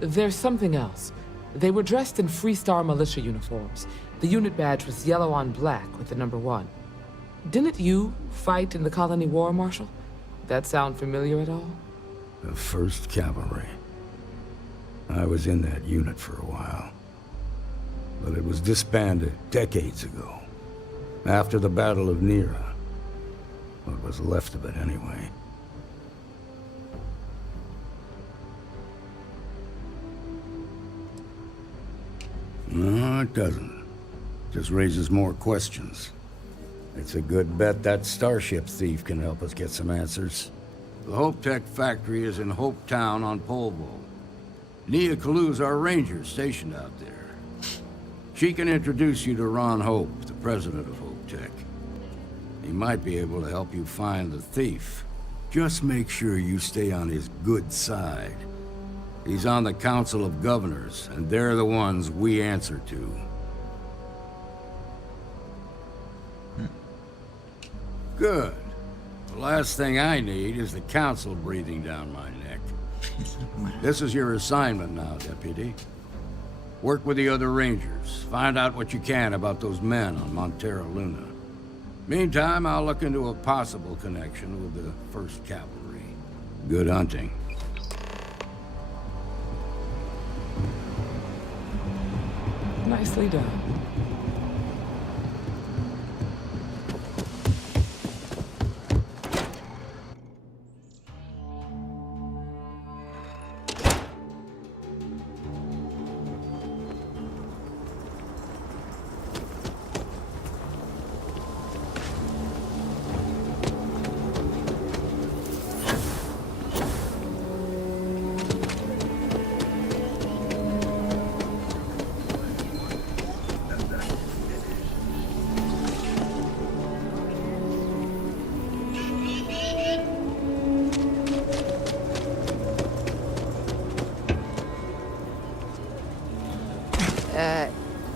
There's something else. They were dressed in Free Star militia uniforms. The unit badge was yellow on black with the number 1. Didn't you fight in the Colony War, Marshal? That sound familiar at all? The 1st Cavalry. I was in that unit for a while. But it was disbanded decades ago. After the Battle of Nera. What was left of it, anyway. No, it doesn't. Just raises more questions. It's a good bet that starship thief can help us get some answers. The Hope Tech factory is in Hope Town on Polvo. Nia Kalu's our ranger stationed out there. She can introduce you to Ron Hope, the president of Hope Tech. He might be able to help you find the thief. Just make sure you stay on his good side. He's on the Council of Governors, and they're the ones we answer to. Good. The last thing I need is the Council breathing down my neck. This is your assignment now, Deputy. Work with the other Rangers. Find out what you can about those men on Montero Luna. Meantime, I'll look into a possible connection with the 1st Cavalry. Good hunting. Nicely done.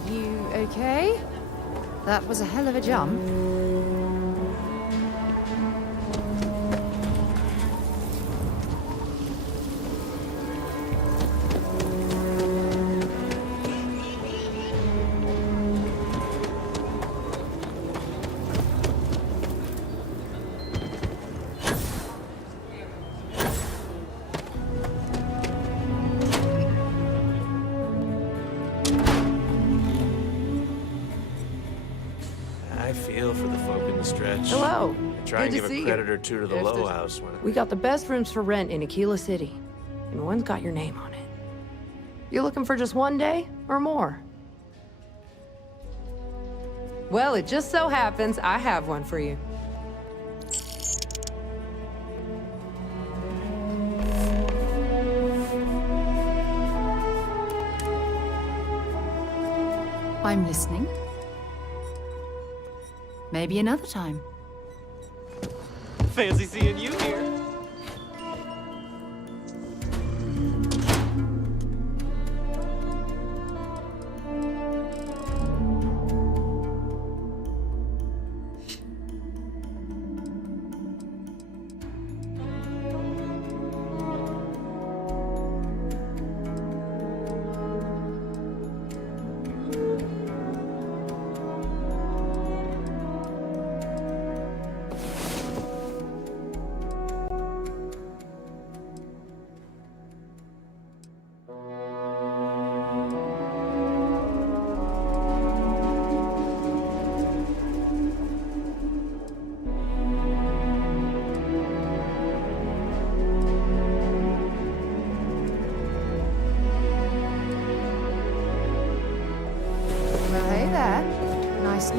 You okay? That was a hell of a jump. I feel for the folk in the stretch. Hello. Try and Good to give see a you. credit or two to the If Low there's- House when We got the best rooms for rent in Aquila City, and one's got your name on it. You looking for just one day or more? Well, it just so happens I have one for you. I'm listening. Maybe another time. Fancy seeing you here.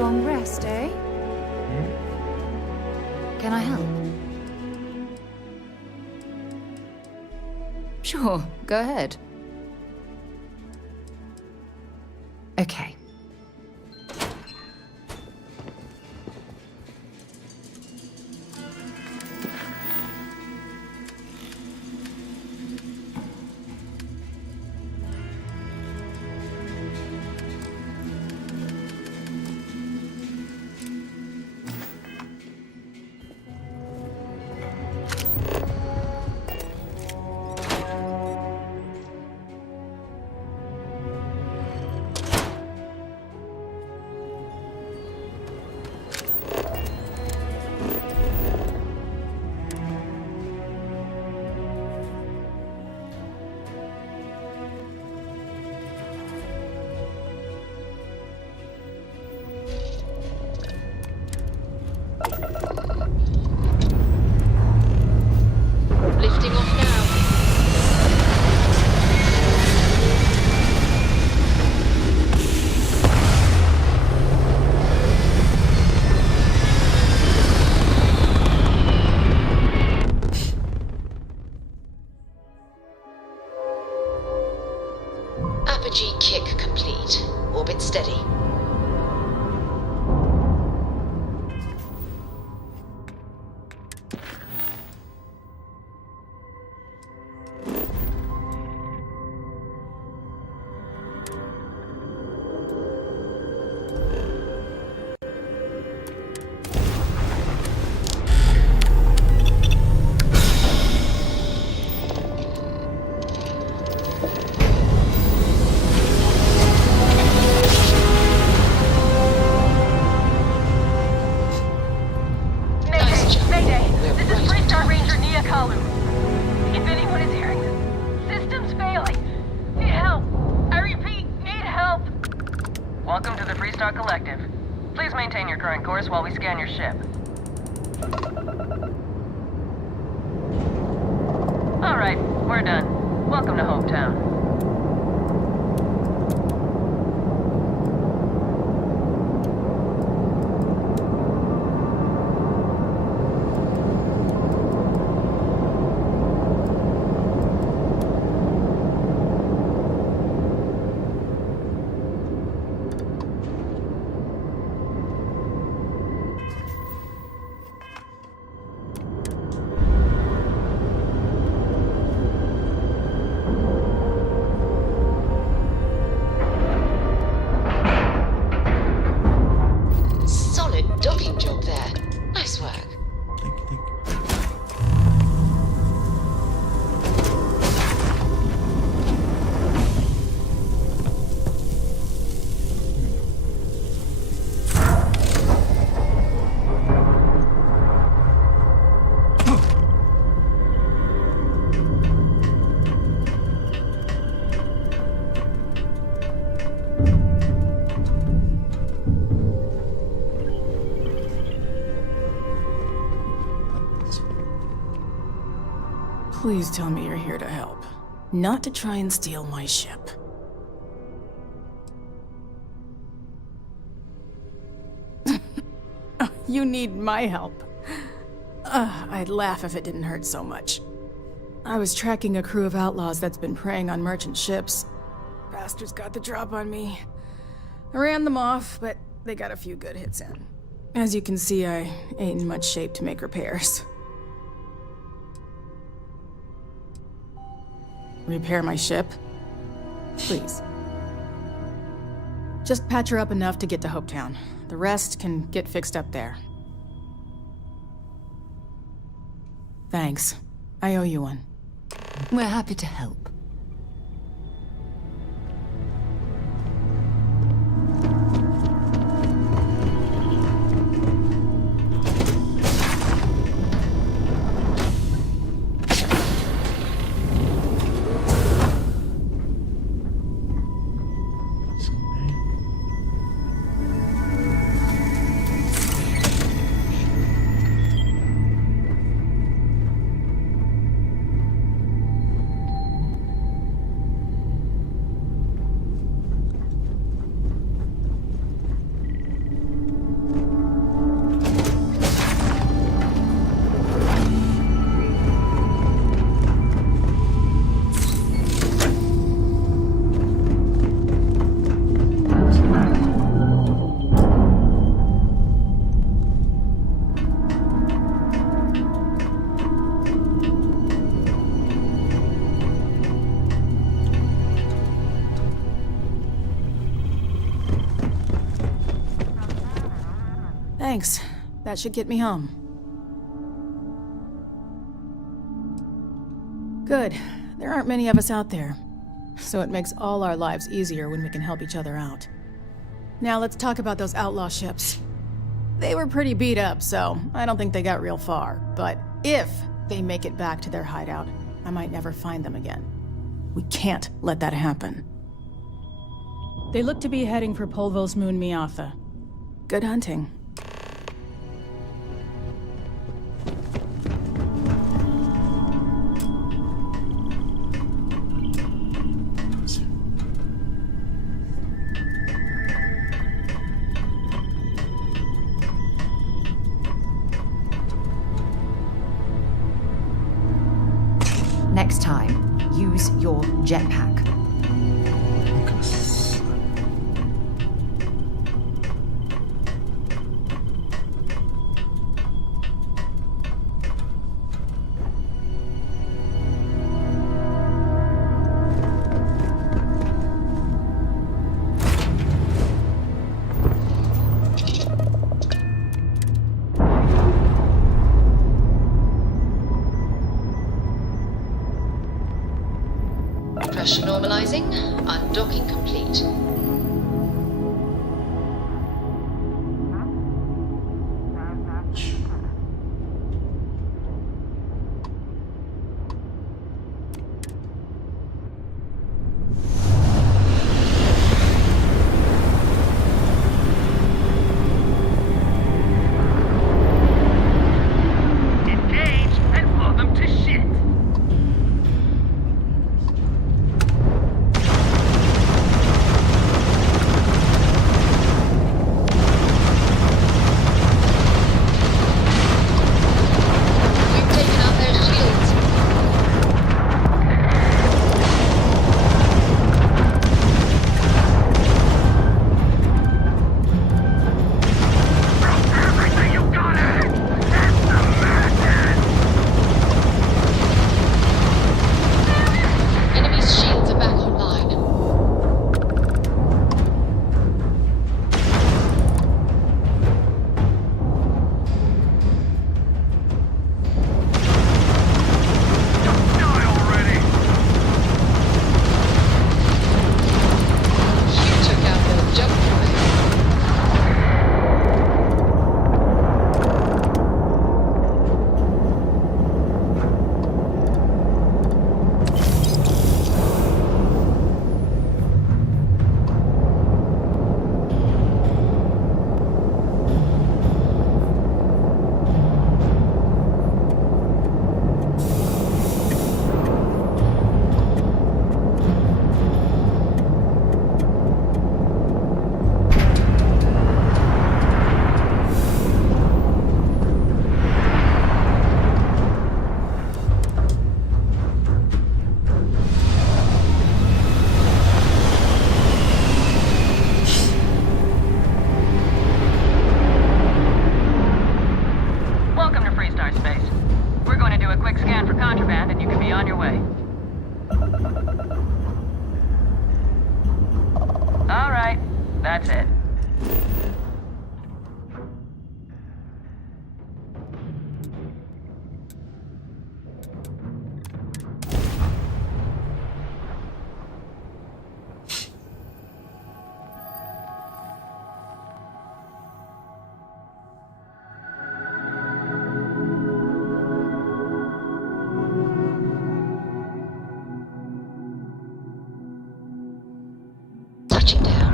long rest, eh? Can I help? Sure, go ahead. Okay. Lifting off now. Apogee kick complete. Orbit steady. Mayday! This is Freestar Ranger Nia Kalu. If anyone is hearing this, system's failing. Need help. I repeat, need help. Welcome to the Freestar Collective. Please maintain your current course while we scan your ship. Alright, we're done. Welcome to Hometown. Solid docking job there. Nice work. Please tell me you're here to help, not to try and steal my ship. You need my help. I'd laugh if it didn't hurt so much. I was tracking a crew of outlaws that's been preying on merchant ships. Bastards got the drop on me. I ran them off, but they got a few good hits in. As you can see, I ain't in much shape to make repairs. Repair my ship? Please. Just patch her up enough to get to Hopetown. The rest can get fixed up there. Thanks. I owe you one. We're happy to help. Thanks. That should get me home. Good. There aren't many of us out there. So it makes all our lives easier when we can help each other out. Now let's talk about those outlaw ships. They were pretty beat up, so I don't think they got real far. But if they make it back to their hideout, I might never find them again. We can't let that happen. They look to be heading for Polvo's moon Miatha. Good hunting. Next time, use your jetpack. Pressure normalizing. Undocking complete. Engage and blow them to shit. Enemy's shields are back online. You took out the jump drive. Welcome to Freestar Space. We're going to do a quick scan for contraband and you can be on your way. All right, that's it. Touching down.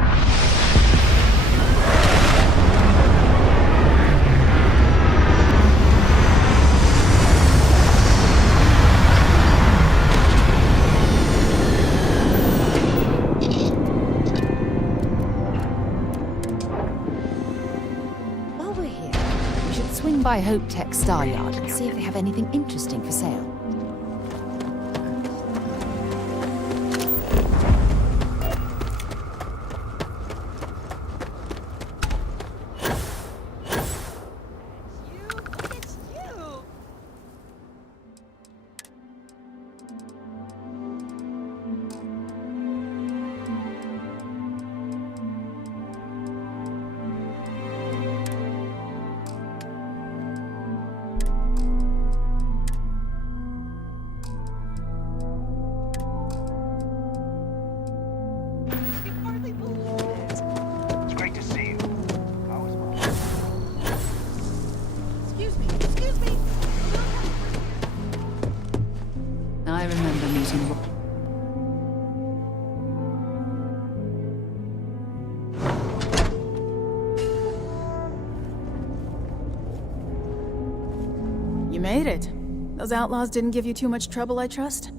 While we're here, we should swing by Hope Tech Star Yard and see if they have anything interesting for sale. getting... You made it. Those outlaws didn't give you too much trouble, I trust?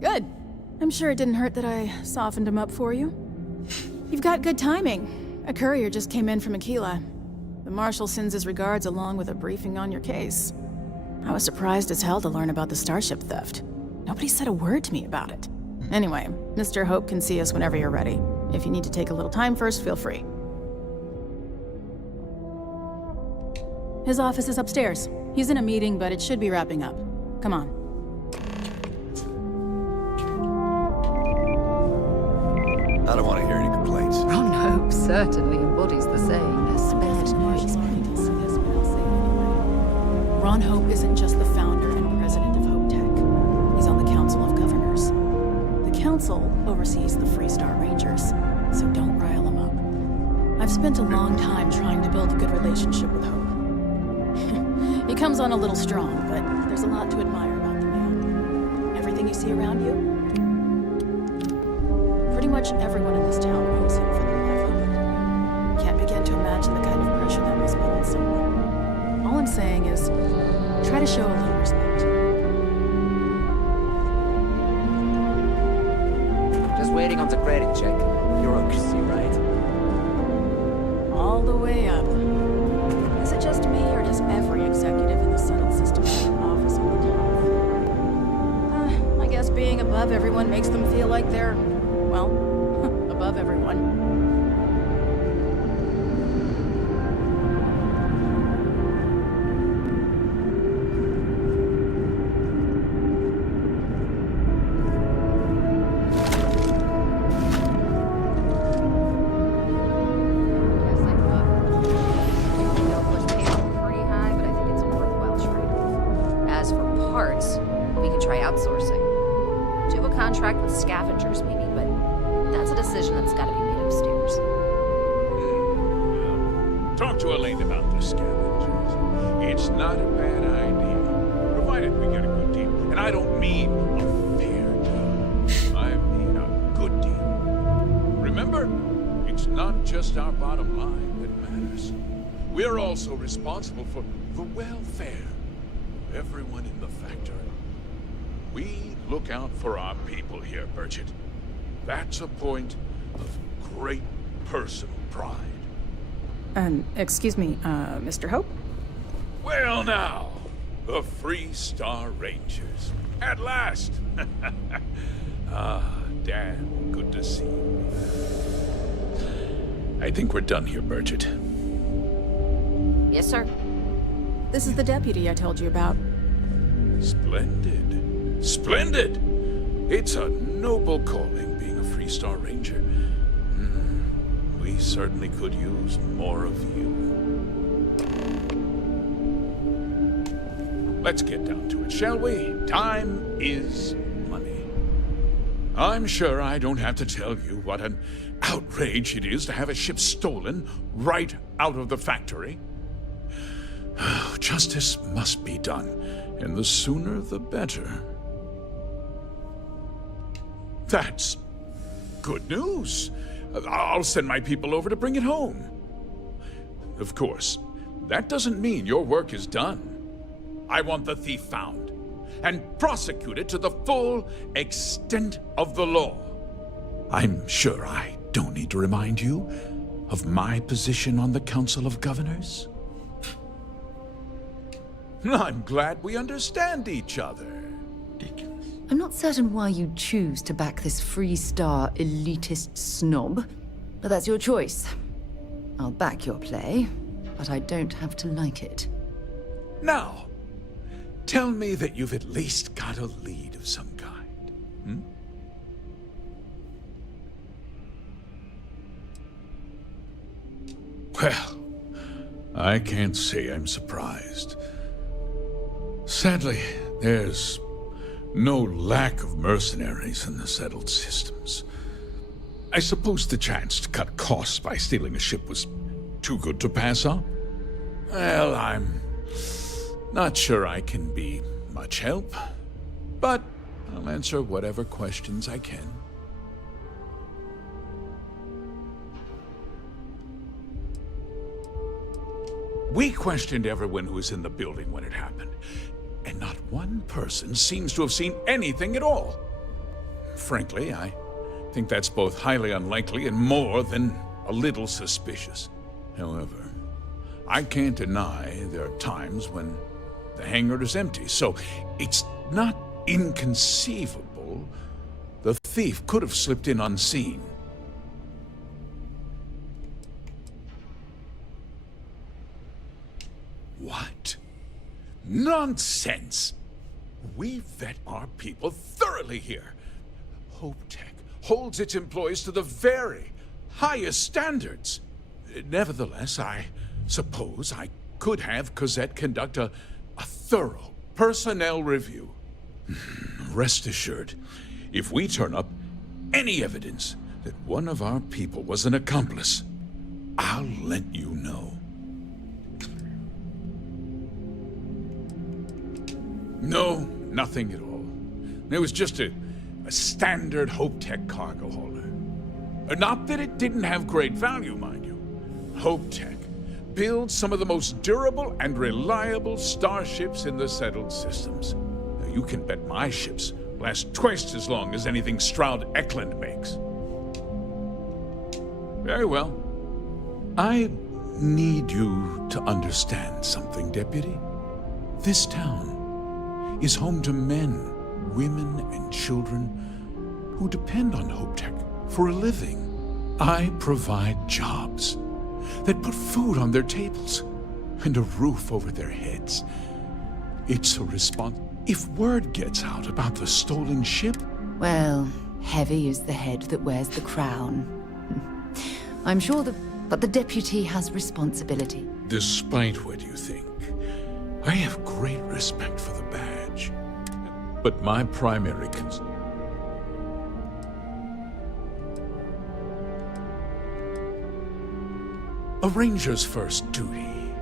Good. I'm sure it didn't hurt that I softened him up for you. You've got good timing. A courier just came in from Aquila. The Marshal sends his regards along with a briefing on your case. I was surprised as hell to learn about the starship theft. Nobody said a word to me about it. Anyway, Mr. Hope can see us whenever you're ready. If you need to take a little time first, feel free. His office is upstairs. He's in a meeting, but it should be wrapping up. Come on. I don't want to hear any complaints. Ron Hope certainly embodies the saying, "There's spared no expense." Ron Hope isn't just the founder and president of Hope Tech. He's on the Council of Governors. The Council oversees the Freestar Rangers, so don't rile him up. I've spent a long time trying to build a good relationship with Hope. He comes on a little strong, but there's a lot to admire about the man. Everything you see around you, pretty much everyone in this town owes him for their livelihood. Can't begin to imagine the kind of pressure that must put on someone. All I'm saying is, try to show a little respect. Just waiting on the credit check. Bureaucracy, right? All the way up. Is it just me, or does every executive in the settled system have an office on the top? I guess being above everyone makes them feel like they're, well, above everyone. Scavengers, maybe, but that's a decision that's got to be made upstairs. Talk to Elaine about the scavengers. It's not a bad idea, provided we get a good deal. And I don't mean a fair deal. I mean a good deal. Remember, it's not just our bottom line that matters. We're also responsible for the welfare of everyone in the factory. We look out for our people here, Burchett. That's a point of great personal pride. Excuse me, Mr. Hope? Well now, the Freestar Rangers. At last! Damn good to see you. I think we're done here, Burchett. Yes, sir. This is the deputy I told you about. Splendid. Splendid! It's a noble calling, being a Freestar Ranger. We certainly could use more of you. Let's get down to it, shall we? Time is money. I'm sure I don't have to tell you what an outrage it is to have a ship stolen right out of the factory. Justice must be done, and the sooner the better. That's good news. I'll send my people over to bring it home. Of course, that doesn't mean your work is done. I want the thief found and prosecuted to the full extent of the law. I'm sure I don't need to remind you of my position on the Council of Governors. I'm glad we understand each other. I'm not certain why you'd choose to back this Freestar elitist snob, but that's your choice. I'll back your play, but I don't have to like it. Now, tell me that you've at least got a lead of some kind. Well, I can't say I'm surprised. Sadly, there's no lack of mercenaries in the settled systems. I suppose the chance to cut costs by stealing a ship was too good to pass up? Well, I'm not sure I can be much help, but I'll answer whatever questions I can. We questioned everyone who was in the building when it happened, and not one person seems to have seen anything at all. Frankly, I think that's both highly unlikely and more than a little suspicious. However, I can't deny there are times when the hangar is empty, so it's not inconceivable the thief could have slipped in unseen. What? Nonsense! We vet our people thoroughly here. HopeTech holds its employees to the very highest standards. Nevertheless, I suppose I could have Cosette conduct a thorough personnel review. Rest assured, if we turn up any evidence that one of our people was an accomplice, I'll let you know. No, nothing at all. It was just a standard HopeTech cargo hauler. Not that it didn't have great value, mind you. HopeTech builds some of the most durable and reliable starships in the settled systems. Now, you can bet my ships last twice as long as anything Stroud Eklund makes. Very well. I need you to understand something, Deputy. This town is home to men, women, and children who depend on HopeTech for a living. I provide jobs that put food on their tables and a roof over their heads. It's a response. If word gets out about the stolen ship... Well, heavy is the head that wears the crown. I'm sure but the deputy has responsibility. Despite what you think, I have great respect for the badge. But my primary concern... A ranger's first duty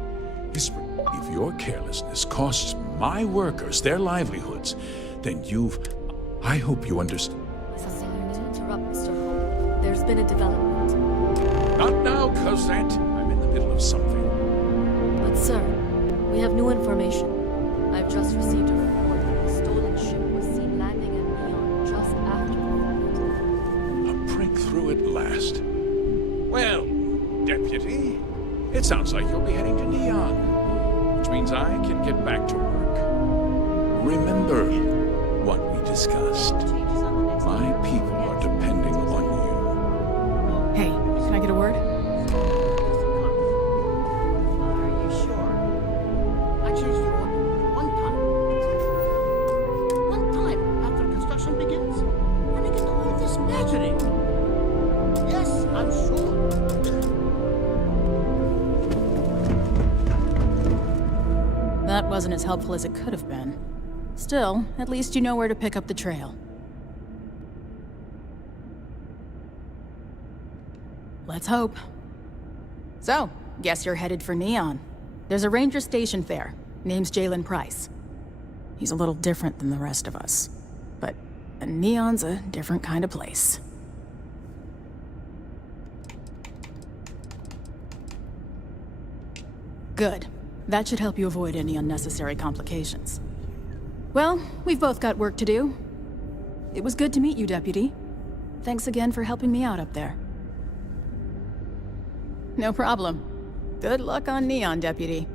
is... If your carelessness costs my workers their livelihoods, then I hope you understand. Sorry to interrupt, Mr. Hope. There's been a development. Not now, Cosette. I'm in the middle of something. But sir, we have new information. I've just received a report that the stolen ship was seen landing at Neon just after the theft. A breakthrough at last. Well, Deputy, it sounds like you'll be heading to Neon, which means I can get back to work. Remember what we discussed. My people are depending on you. Hey, can I get a word? That wasn't as helpful as it could have been. Still, at least you know where to pick up the trail. Let's hope. So, guess you're headed for Neon. There's a ranger stationed there. Name's Jalen Price. He's a little different than the rest of us. But Neon's a different kind of place. Good. That should help you avoid any unnecessary complications. Well, we've both got work to do. It was good to meet you, Deputy. Thanks again for helping me out up there. No problem. Good luck on Neon, Deputy.